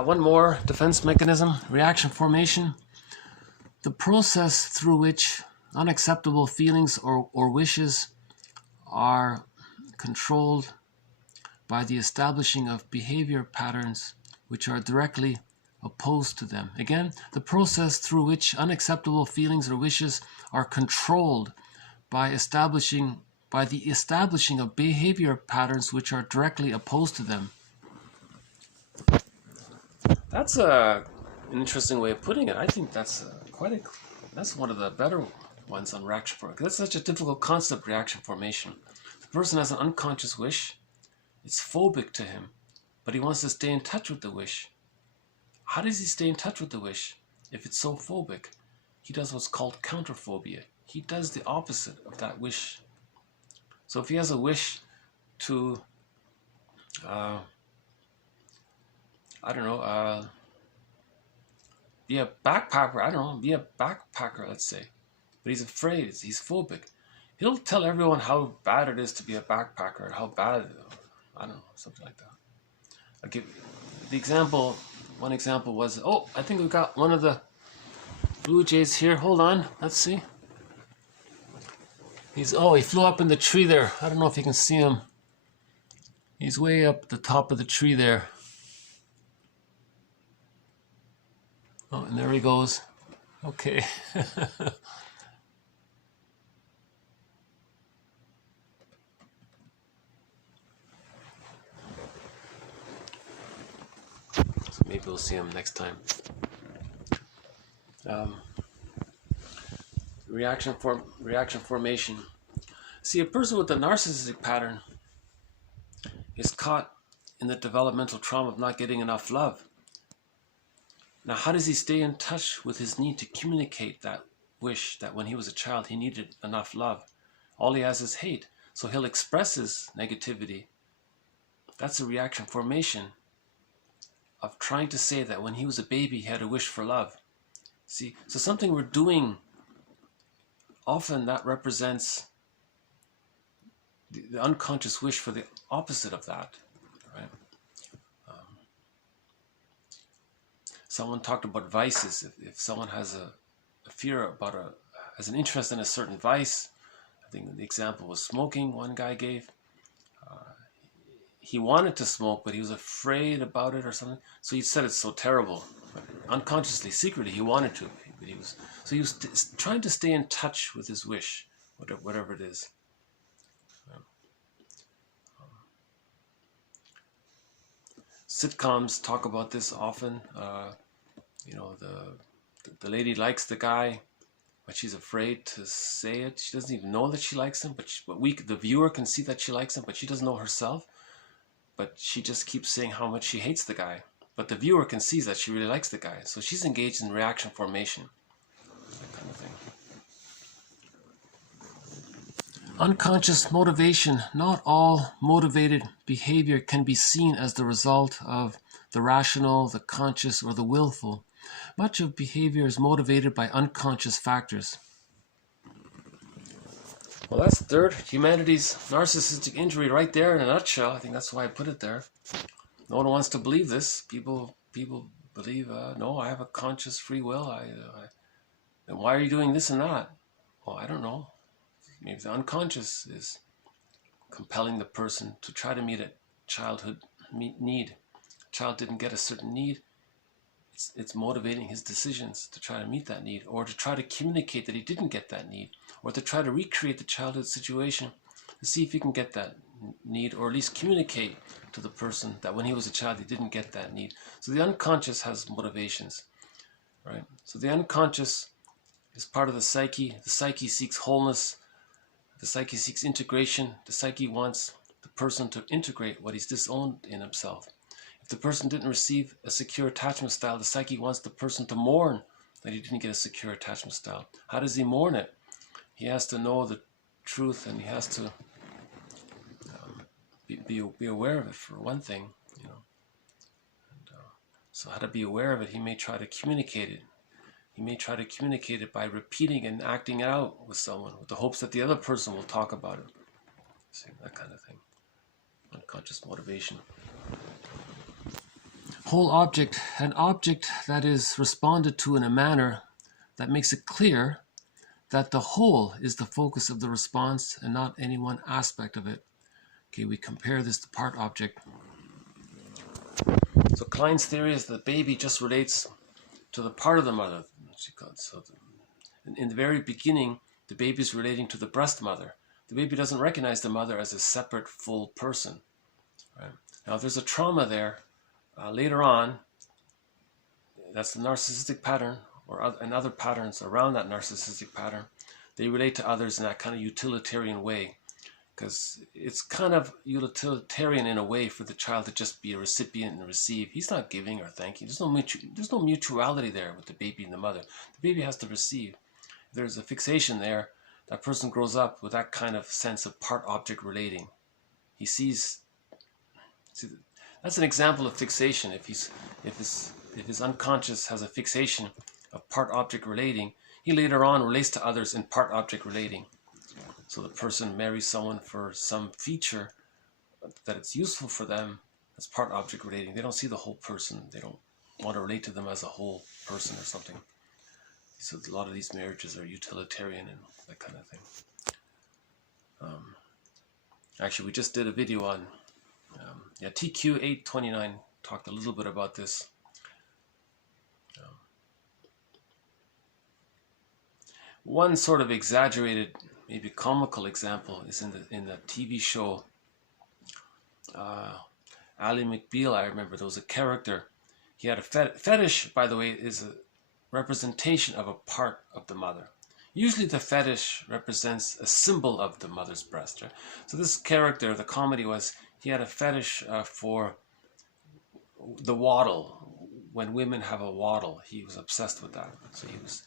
One more, defense mechanism, reaction formation. The process through which unacceptable feelings or wishes are controlled by the establishing of behavior patterns which are directly opposed to them. Again, the process through which unacceptable feelings or wishes are controlled by the establishing of behavior patterns which are directly opposed to them. That's an interesting way of putting it. I think that's that's one of the better ones on reaction formation. That's such a difficult concept, reaction formation. The person has an unconscious wish. It's phobic to him, but he wants to stay in touch with the wish. How does he stay in touch with the wish if it's so phobic? He does what's called counterphobia. He does the opposite of that wish. So if he has a wish to, be a backpacker, let's say, but he's afraid, he's phobic, he'll tell everyone how bad it is to be a backpacker, how bad, something like that. I'll give the example. One example was, I think we've got one of the blue jays here. Hold on, let's see. He flew up in the tree there. I don't know if you can see him. He's way up the top of the tree there. Oh, and there he goes. Okay. So maybe we'll see him next time. Reaction formation. See, a person with a narcissistic pattern is caught in the developmental trauma of not getting enough love. Now, how does he stay in touch with his need to communicate that wish that when he was a child he needed enough love? All he has is hate. So he'll express his negativity. That's a reaction formation of trying to say that when he was a baby he had a wish for love. See, so something we're doing, often that represents the unconscious wish for the opposite of that, right? Someone talked about vices. If someone has a fear about has an interest in a certain vice, I think the example was smoking, one guy gave. He wanted to smoke, but he was afraid about it or something. So he said it's so terrible. But unconsciously, secretly, he wanted to. But he was trying to stay in touch with his wish, whatever it is. Sitcoms talk about this often. The lady likes the guy, but she's afraid to say it. She doesn't even know that she likes him, but the viewer can see that she likes him, but she doesn't know herself. But she just keeps saying how much she hates the guy. But the viewer can see that she really likes the guy. So she's engaged in reaction formation, that kind of thing. Unconscious motivation. Not all motivated behavior can be seen as the result of the rational, the conscious, or the willful. Much of behavior is motivated by unconscious factors. Well, that's third, humanity's narcissistic injury right there in a nutshell. I think that's why I put it there. No one wants to believe this. People believe, no, I have a conscious free will. Then why are you doing this and that? Well, I don't know. Maybe the unconscious is compelling the person to try to meet a childhood need. Child didn't get a certain need. It's motivating his decisions to try to meet that need, or to try to communicate that he didn't get that need, or to try to recreate the childhood situation to see if he can get that need, or at least communicate to the person that when he was a child he didn't get that need. So the unconscious has motivations, right? So the unconscious is part of the psyche. The psyche seeks wholeness. The psyche seeks integration. The psyche wants the person to integrate what he's disowned in himself. If the person didn't receive a secure attachment style, the psyche wants the person to mourn that he didn't get a secure attachment style. How does he mourn it? He has to know the truth, and he has to be aware of it, for one thing, And, so how to be aware of it? He may try to communicate it. He may try to communicate it by repeating and acting it out with someone, with the hopes that the other person will talk about it. See, that kind of thing. Unconscious motivation. Whole object, an object that is responded to in a manner that makes it clear that the whole is the focus of the response and not any one aspect of it. Okay, we compare this to part object. So Klein's theory is that the baby just relates to the part of the mother. So in the very beginning, the baby is relating to the breast mother. The baby doesn't recognize the mother as a separate, full person. Right? Now, there's a trauma there. Later on, that's the narcissistic pattern, and other patterns around that narcissistic pattern. They relate to others in that kind of utilitarian way, because it's kind of utilitarian in a way for the child to just be a recipient and receive. He's not giving or thanking. There's no mutuality there with the baby and the mother. The baby has to receive. If there's a fixation there, that person grows up with that kind of sense of part-object relating. He sees. See, that's an example of fixation. If his unconscious has a fixation of part-object relating, he later on relates to others in part-object relating. So the person marries someone for some feature that it's useful for them as part-object relating. They don't see the whole person. They don't want to relate to them as a whole person or something. So a lot of these marriages are utilitarian and that kind of thing. Actually, we just did a video on TQ829 talked a little bit about this. One sort of exaggerated, maybe comical example is in the TV show Ally McBeal. I remember there was a character. He had a fetish, by the way, is a representation of a part of the mother. Usually the fetish represents a symbol of the mother's breast. Right? So this character, the comedy was, he had a fetish for the waddle, when women have a waddle, he was obsessed with that. So he was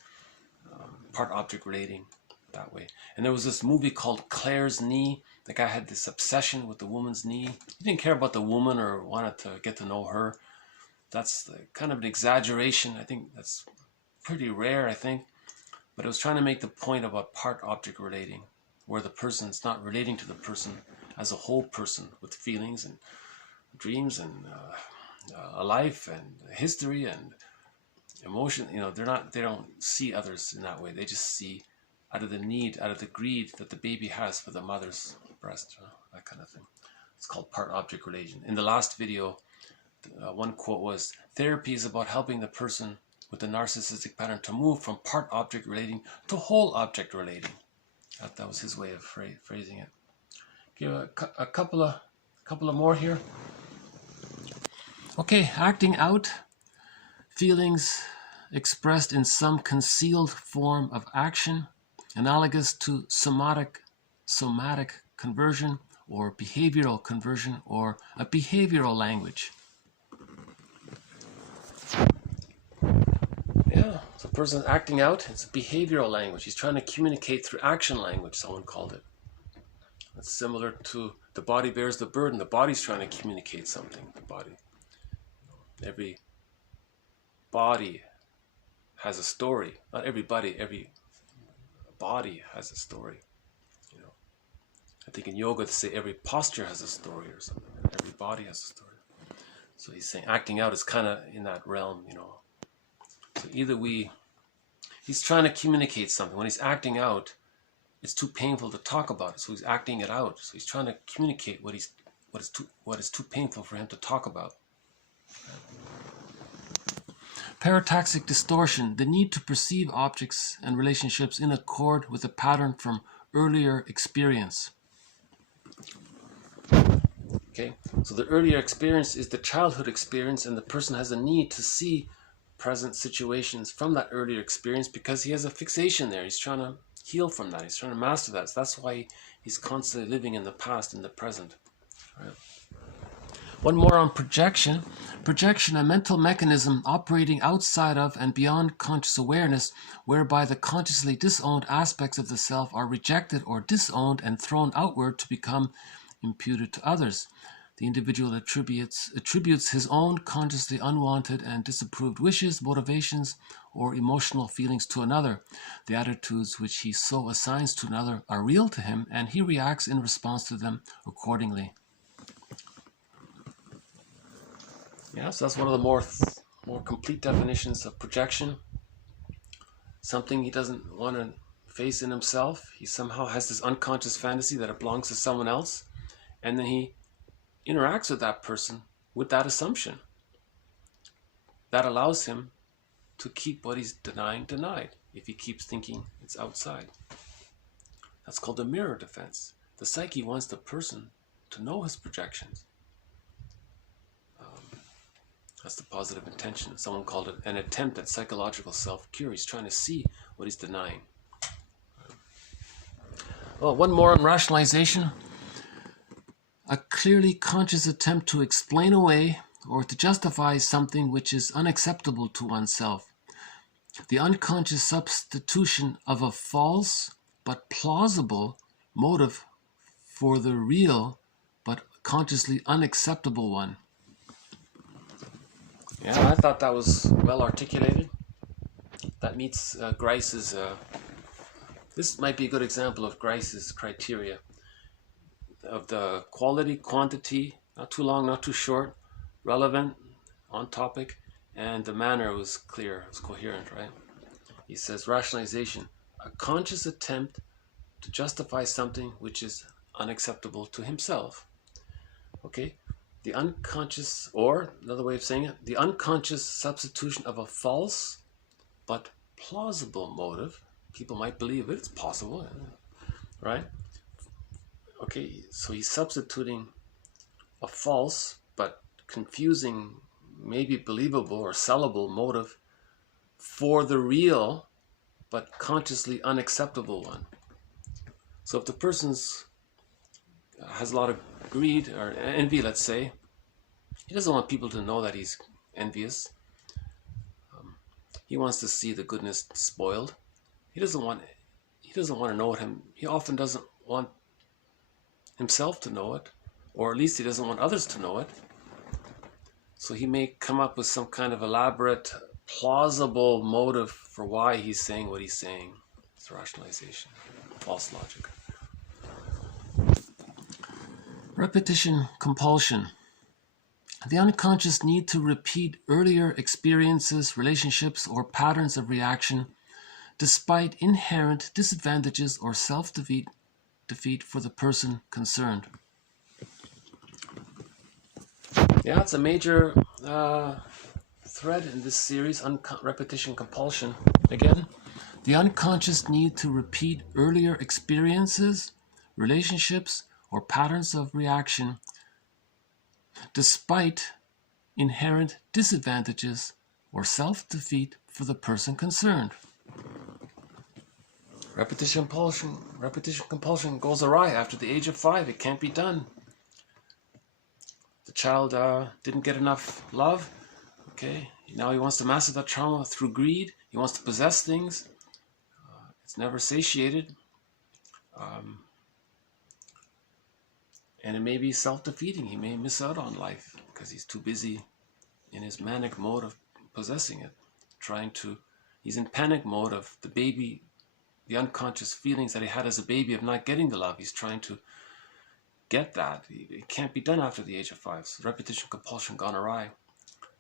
part object relating that way. And there was this movie called Claire's Knee. The guy had this obsession with the woman's knee. He didn't care about the woman or wanted to get to know her. That's kind of an exaggeration. I think that's pretty rare, I think. But it was trying to make the point about part object relating, where the person's not relating to the person as a whole person with feelings and dreams and a life and history and emotion. You know, they don't see others in that way. They just see out of the need, out of the greed that the baby has for the mother's breast, that kind of thing. It's called part object relation. In the last video, one quote was, "Therapy is about helping the person with the narcissistic pattern to move from part object relating to whole object relating." That was his way of phrasing it. Give a couple of more here. Okay, acting out, feelings expressed in some concealed form of action, analogous to somatic conversion or behavioral conversion or a behavioral language. Yeah, so a person acting out, it's a behavioral language. He's trying to communicate through action language, someone called it. It's similar to the body bears the burden. The body's trying to communicate something. The body. Every body has a story. Not everybody, every body has a story. You know, I think in yoga they say every posture has a story or something. Every body has a story. So he's saying acting out is kind of in that realm, you know. So either he's trying to communicate something. When he's acting out, it's too painful to talk about it, so he's acting it out. So he's trying to communicate what is too painful for him to talk about. Parataxic distortion, the need to perceive objects and relationships in accord with a pattern from earlier experience. Okay, so the earlier experience is the childhood experience, and the person has a need to see present situations from that earlier experience because he has a fixation there. He's trying to heal from that. He's trying to master that. So that's why he's constantly living in the past and the present. Right. One more on projection. Projection, a mental mechanism operating outside of and beyond conscious awareness, whereby the consciously disowned aspects of the self are rejected or disowned and thrown outward to become imputed to others. The individual attributes his own consciously unwanted and disapproved wishes, motivations, or emotional feelings to another. The attitudes which he so assigns to another are real to him, and he reacts in response to them accordingly. Yeah, so that's one of the more complete definitions of projection. Something he doesn't want to face in himself. He somehow has this unconscious fantasy that it belongs to someone else, and then he interacts with that person with that assumption. That allows him to keep what he's denying denied if he keeps thinking it's outside. That's called a mirror defense. The psyche wants the person to know his projections. That's the positive intention. Someone called it an attempt at psychological self-cure. He's trying to see what he's denying. Well, one more on rationalization. A clearly conscious attempt to explain away or to justify something which is unacceptable to oneself. The unconscious substitution of a false but plausible motive for the real but consciously unacceptable one. Yeah, I thought that was well articulated. That meets Grice's, this might be a good example of Grice's criteria of the quality, quantity, not too long, not too short, relevant, on topic, and the manner was clear, it was coherent, right? He says rationalization, a conscious attempt to justify something which is unacceptable to himself. Okay? The unconscious, or another way of saying it, the unconscious substitution of a false but plausible motive. People might believe it's possible, right? Okay, so he's substituting a false but confusing, maybe believable or sellable motive for the real but consciously unacceptable one. So if the person's has a lot of greed or envy, let's say, He doesn't want people to know that he's envious. He wants to see the goodness spoiled. He doesn't want to know it. He often doesn't want himself to know it, or at least he doesn't want others to know it. So he may come up with some kind of elaborate, plausible motive for why he's saying what he's saying. It's rationalization, false logic. Repetition compulsion. The unconscious need to repeat earlier experiences, relationships, or patterns of reaction despite inherent disadvantages or self-defeat for the person concerned. Yeah, it's a major thread in this series, repetition compulsion. Again, the unconscious need to repeat earlier experiences, relationships, or patterns of reaction despite inherent disadvantages or self-defeat for the person concerned. Repetition compulsion goes awry after the age of 5. It can't be done. The child didn't get enough love. Okay, now he wants to master that trauma through greed. He wants to possess things. It's never satiated. And it may be self-defeating. He may miss out on life because he's too busy in his manic mode of possessing it. He's in panic mode of the baby, the unconscious feelings that he had as a baby of not getting the love. He's trying to get that. It can't be done after the age of 5. So repetition compulsion gone awry.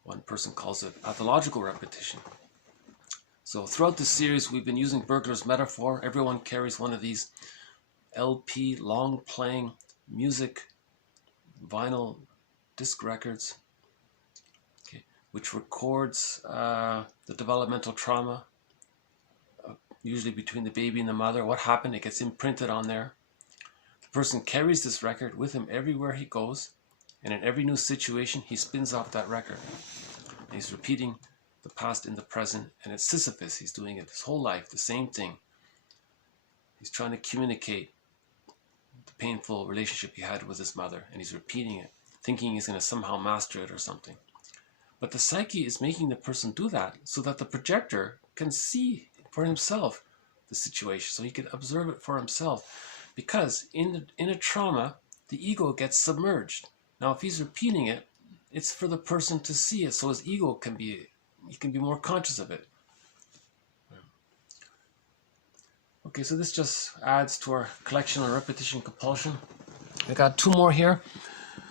One person calls it pathological repetition. So throughout this series, we've been using burglar's metaphor. Everyone carries one of these LP, long playing music, vinyl disc records, okay, which records the developmental trauma, usually between the baby and the mother. What happened? It gets imprinted on there. The person carries this record with him everywhere he goes, and in every new situation, he spins off that record. And he's repeating the past in the present, and it's Sisyphus. He's doing it his whole life, the same thing. He's trying to communicate the painful relationship he had with his mother, and he's repeating it, thinking he's going to somehow master it or something. But the psyche is making the person do that so that the projector can see for himself the situation, so he can observe it for himself. Because in a trauma, the ego gets submerged. Now, if he's repeating it, it's for the person to see it, so his ego can be more conscious of it. Okay, so this just adds to our collection on repetition compulsion. I got 2 more here.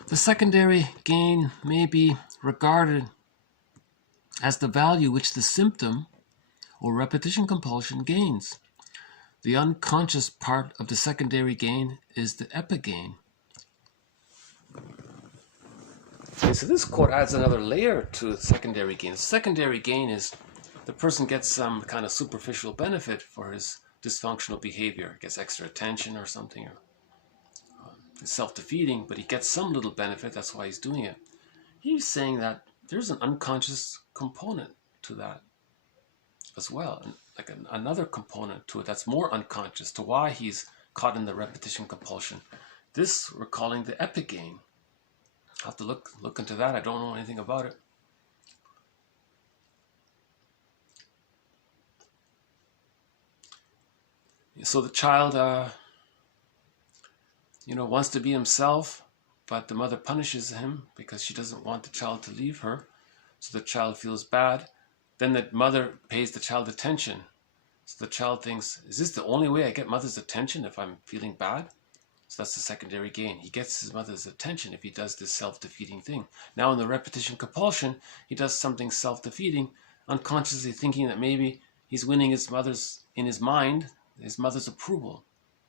The secondary gain may be regarded as the value which the symptom or repetition compulsion gains. The unconscious part of the secondary gain is the epigain. Okay, so this quote adds another layer to secondary gain. Secondary gain is the person gets some kind of superficial benefit for his dysfunctional behavior, gets extra attention or something, or it's self-defeating, but he gets some little benefit. That's why he's doing it. He's saying that there's an unconscious component to that as well, like another component to it that's more unconscious to why he's caught in the repetition compulsion. This we're calling the epigain. I'll have to look into that. I don't know anything about it. So the child, wants to be himself, but the mother punishes him because she doesn't want the child to leave her. So the child feels bad. Then the mother pays the child attention. So the child thinks, is this the only way I get mother's attention if I'm feeling bad? So that's the secondary gain. He gets his mother's attention if he does this self-defeating thing. Now in the repetition compulsion, he does something self-defeating, unconsciously thinking that maybe he's winning his mother's approval,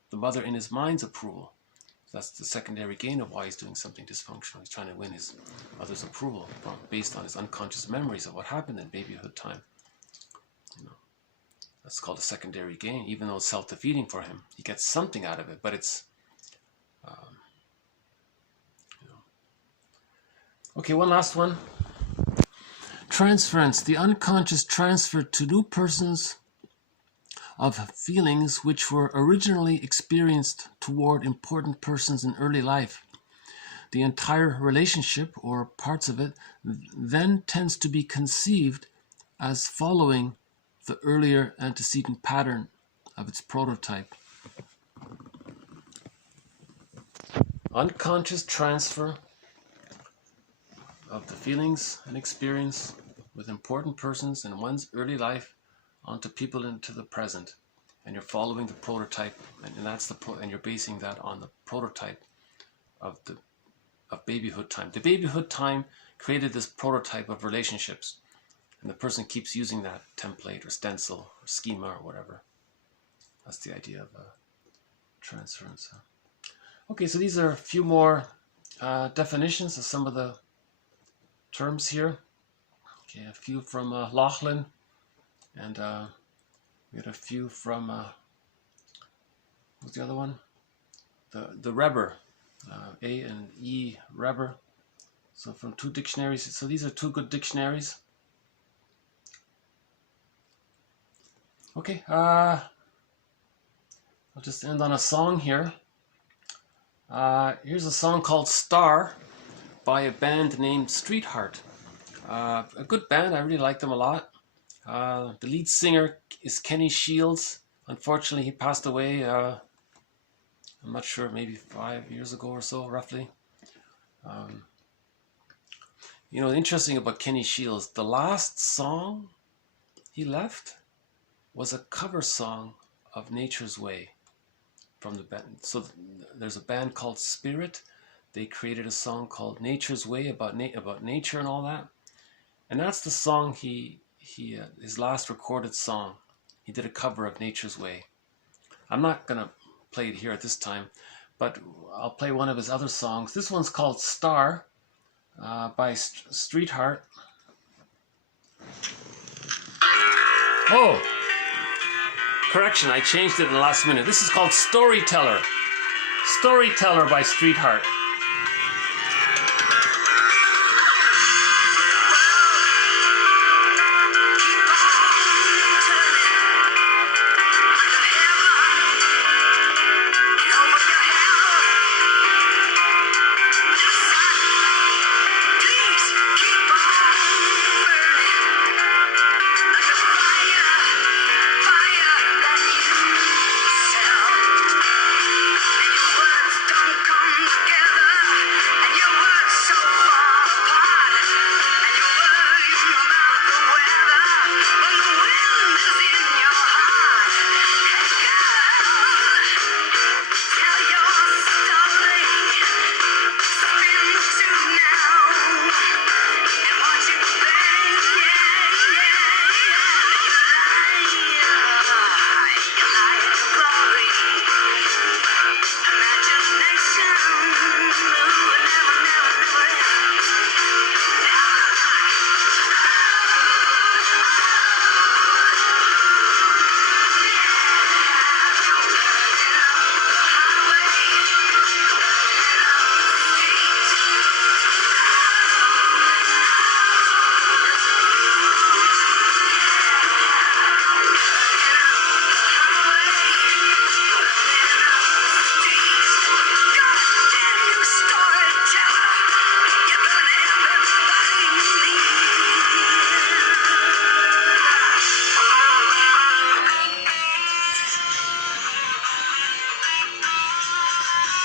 the mother in his mind's approval. So that's the secondary gain of why he's doing something dysfunctional. He's trying to win his mother's approval based on his unconscious memories of what happened in babyhood time. That's called a secondary gain, even though it's self-defeating for him. He gets something out of it, but it's Okay, one last one. Transference, the unconscious transfer to new persons of feelings which were originally experienced toward important persons in early life. the entire relationship or parts of it then tends to be conceived as following the earlier antecedent pattern of its prototype. Unconscious transfer of the feelings and experience with important persons in one's early life onto people into the present. And you're following the prototype, and that's and you're basing that on the prototype of babyhood time. The babyhood time created this prototype of relationships, and the person keeps using that template or stencil or schema or whatever. That's the idea of transference. Okay, so these are a few more definitions of some of the terms here. Okay, a few from Lachlan, and we had a few from what's the other one? The Reber, A and E Reber. So from 2 dictionaries. So these are 2 good dictionaries. Okay, I'll just end on a song here. Here's a song called Star by a band named Streetheart. A good band, I really like them a lot. The lead singer is Kenny Shields. Unfortunately, he passed away, I'm not sure, maybe 5 years ago or so, roughly. You know, interesting about Kenny Shields, the last song he left was a cover song of Nature's Way from the band. So there's a band called Spirit. They created a song called Nature's Way about nature and all that. And that's the song his last recorded song. He did a cover of Nature's Way. I'm not going to play it here at this time, but I'll play one of his other songs. This one's called Star by Streetheart. Oh, correction, I changed it in the last minute. This is called Storyteller. Storyteller by Streetheart.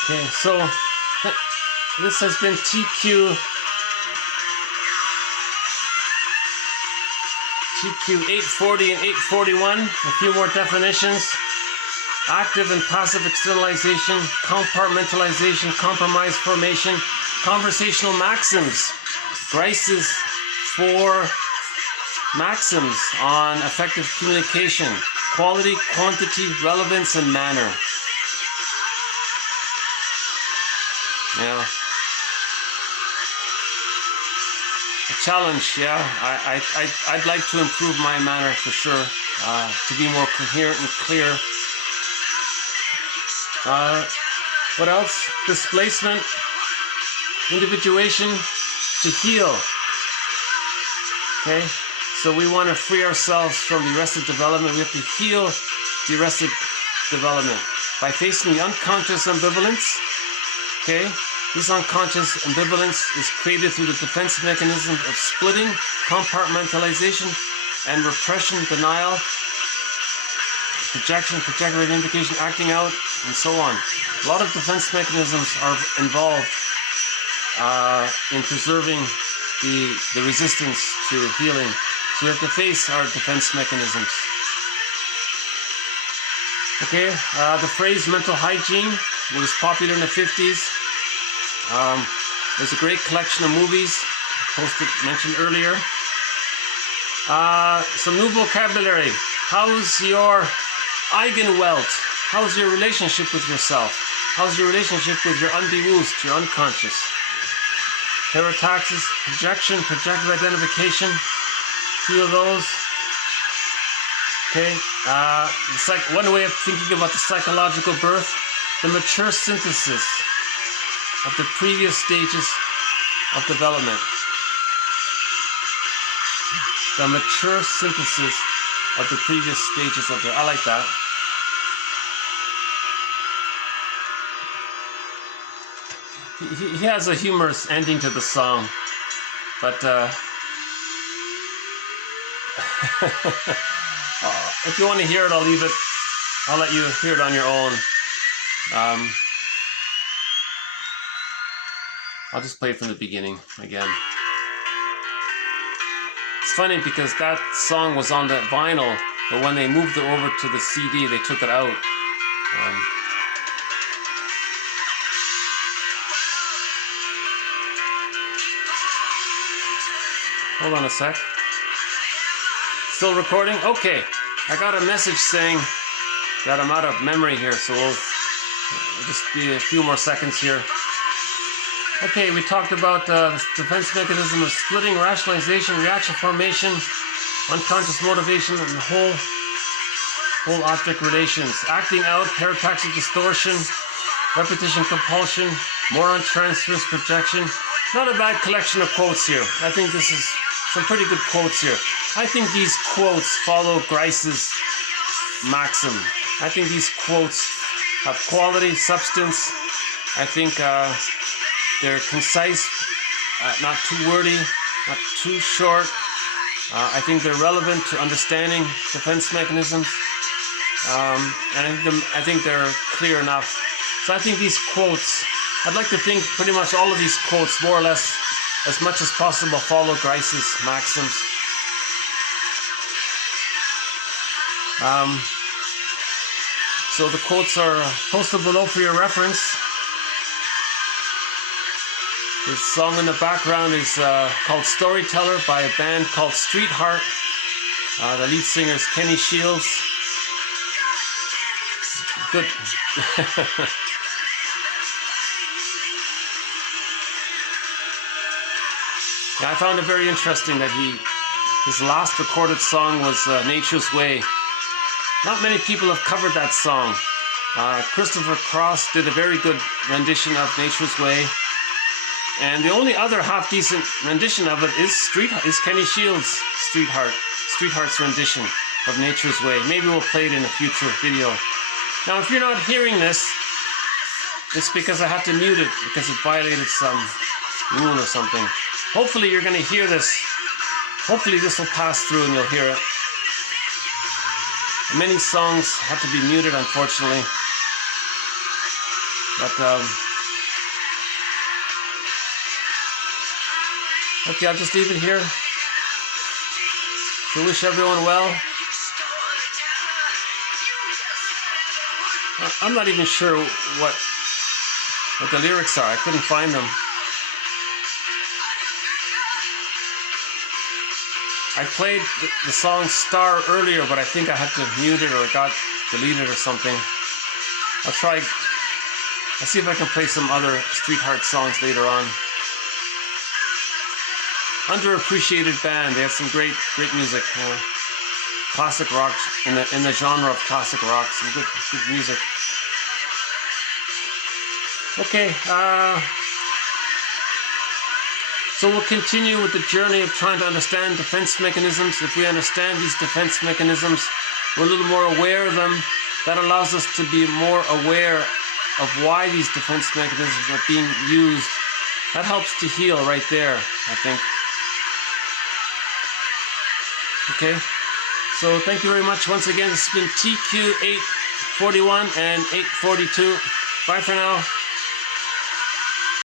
Okay, so this has been TQ 840 and 841. A few more definitions. Active and passive externalization, compartmentalization, compromise formation, conversational maxims. Grice's 4 maxims on effective communication: quality, quantity, relevance, and manner. Yeah. A challenge, yeah. I'd like to improve my manner for sure, to be more coherent and clear. What else? Displacement, individuation, to heal. Okay, so we want to free ourselves from the arrested development. We have to heal the arrested development by facing the unconscious ambivalence. Okay, This unconscious ambivalence is created through the defense mechanism of splitting, compartmentalization, and repression, denial, projection, projective identification, acting out, and so on. A lot of defense mechanisms are involved in preserving the resistance to healing. So we have to face our defense mechanisms. Okay, the phrase mental hygiene was popular in the 50s. There's a great collection of movies mentioned earlier. Some new vocabulary. How's your Eigenwelt? How's your relationship with yourself? How's your relationship with your unbewusst, your unconscious? Parataxis, projection, projective identification. Feel those. Okay. It's like one way of thinking about the psychological birth, the mature synthesis of the previous stages of development. The mature synthesis of the previous stages of development. I like that. He has a humorous ending to the song, but if you want to hear it, I'll leave it. I'll let you hear it on your own. I'll just play it from the beginning again. It's funny because that song was on the vinyl, but when they moved it over to the CD, they took it out. Hold on a sec. Still recording? Okay. I got a message saying that I'm out of memory here, so we'll just be a few more seconds here. Okay, we talked about the defense mechanism of splitting, rationalization, reaction formation, unconscious motivation, and whole object relations. Acting out, parataxic distortion, repetition compulsion, more on transference, projection. Not a bad collection of quotes here. I think this is some pretty good quotes here. I think these quotes follow Grice's maxim. I think these quotes have quality, substance. I think they're concise, not too wordy, not too short. I think they're relevant to understanding defense mechanisms. And I think they're clear enough. So I think these quotes, I'd like to think pretty much all of these quotes, more or less, as much as possible, follow Grice's maxims. So the quotes are posted below for your reference. The song in the background is called Storyteller by a band called Street Heart. The lead singer is Kenny Shields. Good. Yeah, I found it very interesting that his last recorded song was Nature's Way. Not many people have covered that song. Christopher Cross did a very good rendition of Nature's Way. And the only other half-decent rendition of it is Kenny Shields' Street Heart's rendition of Nature's Way. Maybe we'll play it in a future video. Now, if you're not hearing this, it's because I had to mute it because it violated some rule or something. Hopefully you're going to hear this. Hopefully this will pass through and you'll hear it. Many songs have to be muted, unfortunately. But, okay, I'll just leave it here. So wish everyone well. I'm not even sure what the lyrics are. I couldn't find them. I played the song Star earlier, but I think I had to mute it or it got deleted or something. I'll see if I can play some other Street Heart songs later on. Underappreciated band. They have some great music. Classic rock, in the genre of classic rock. Some good music. Okay, so we'll continue with the journey of trying to understand defense mechanisms. If we understand these defense mechanisms, we're a little more aware of them. That allows us to be more aware of why these defense mechanisms are being used. That helps to heal right there, I think. Okay, so thank you very much once again. This has been TQ841 and 842. Bye for now.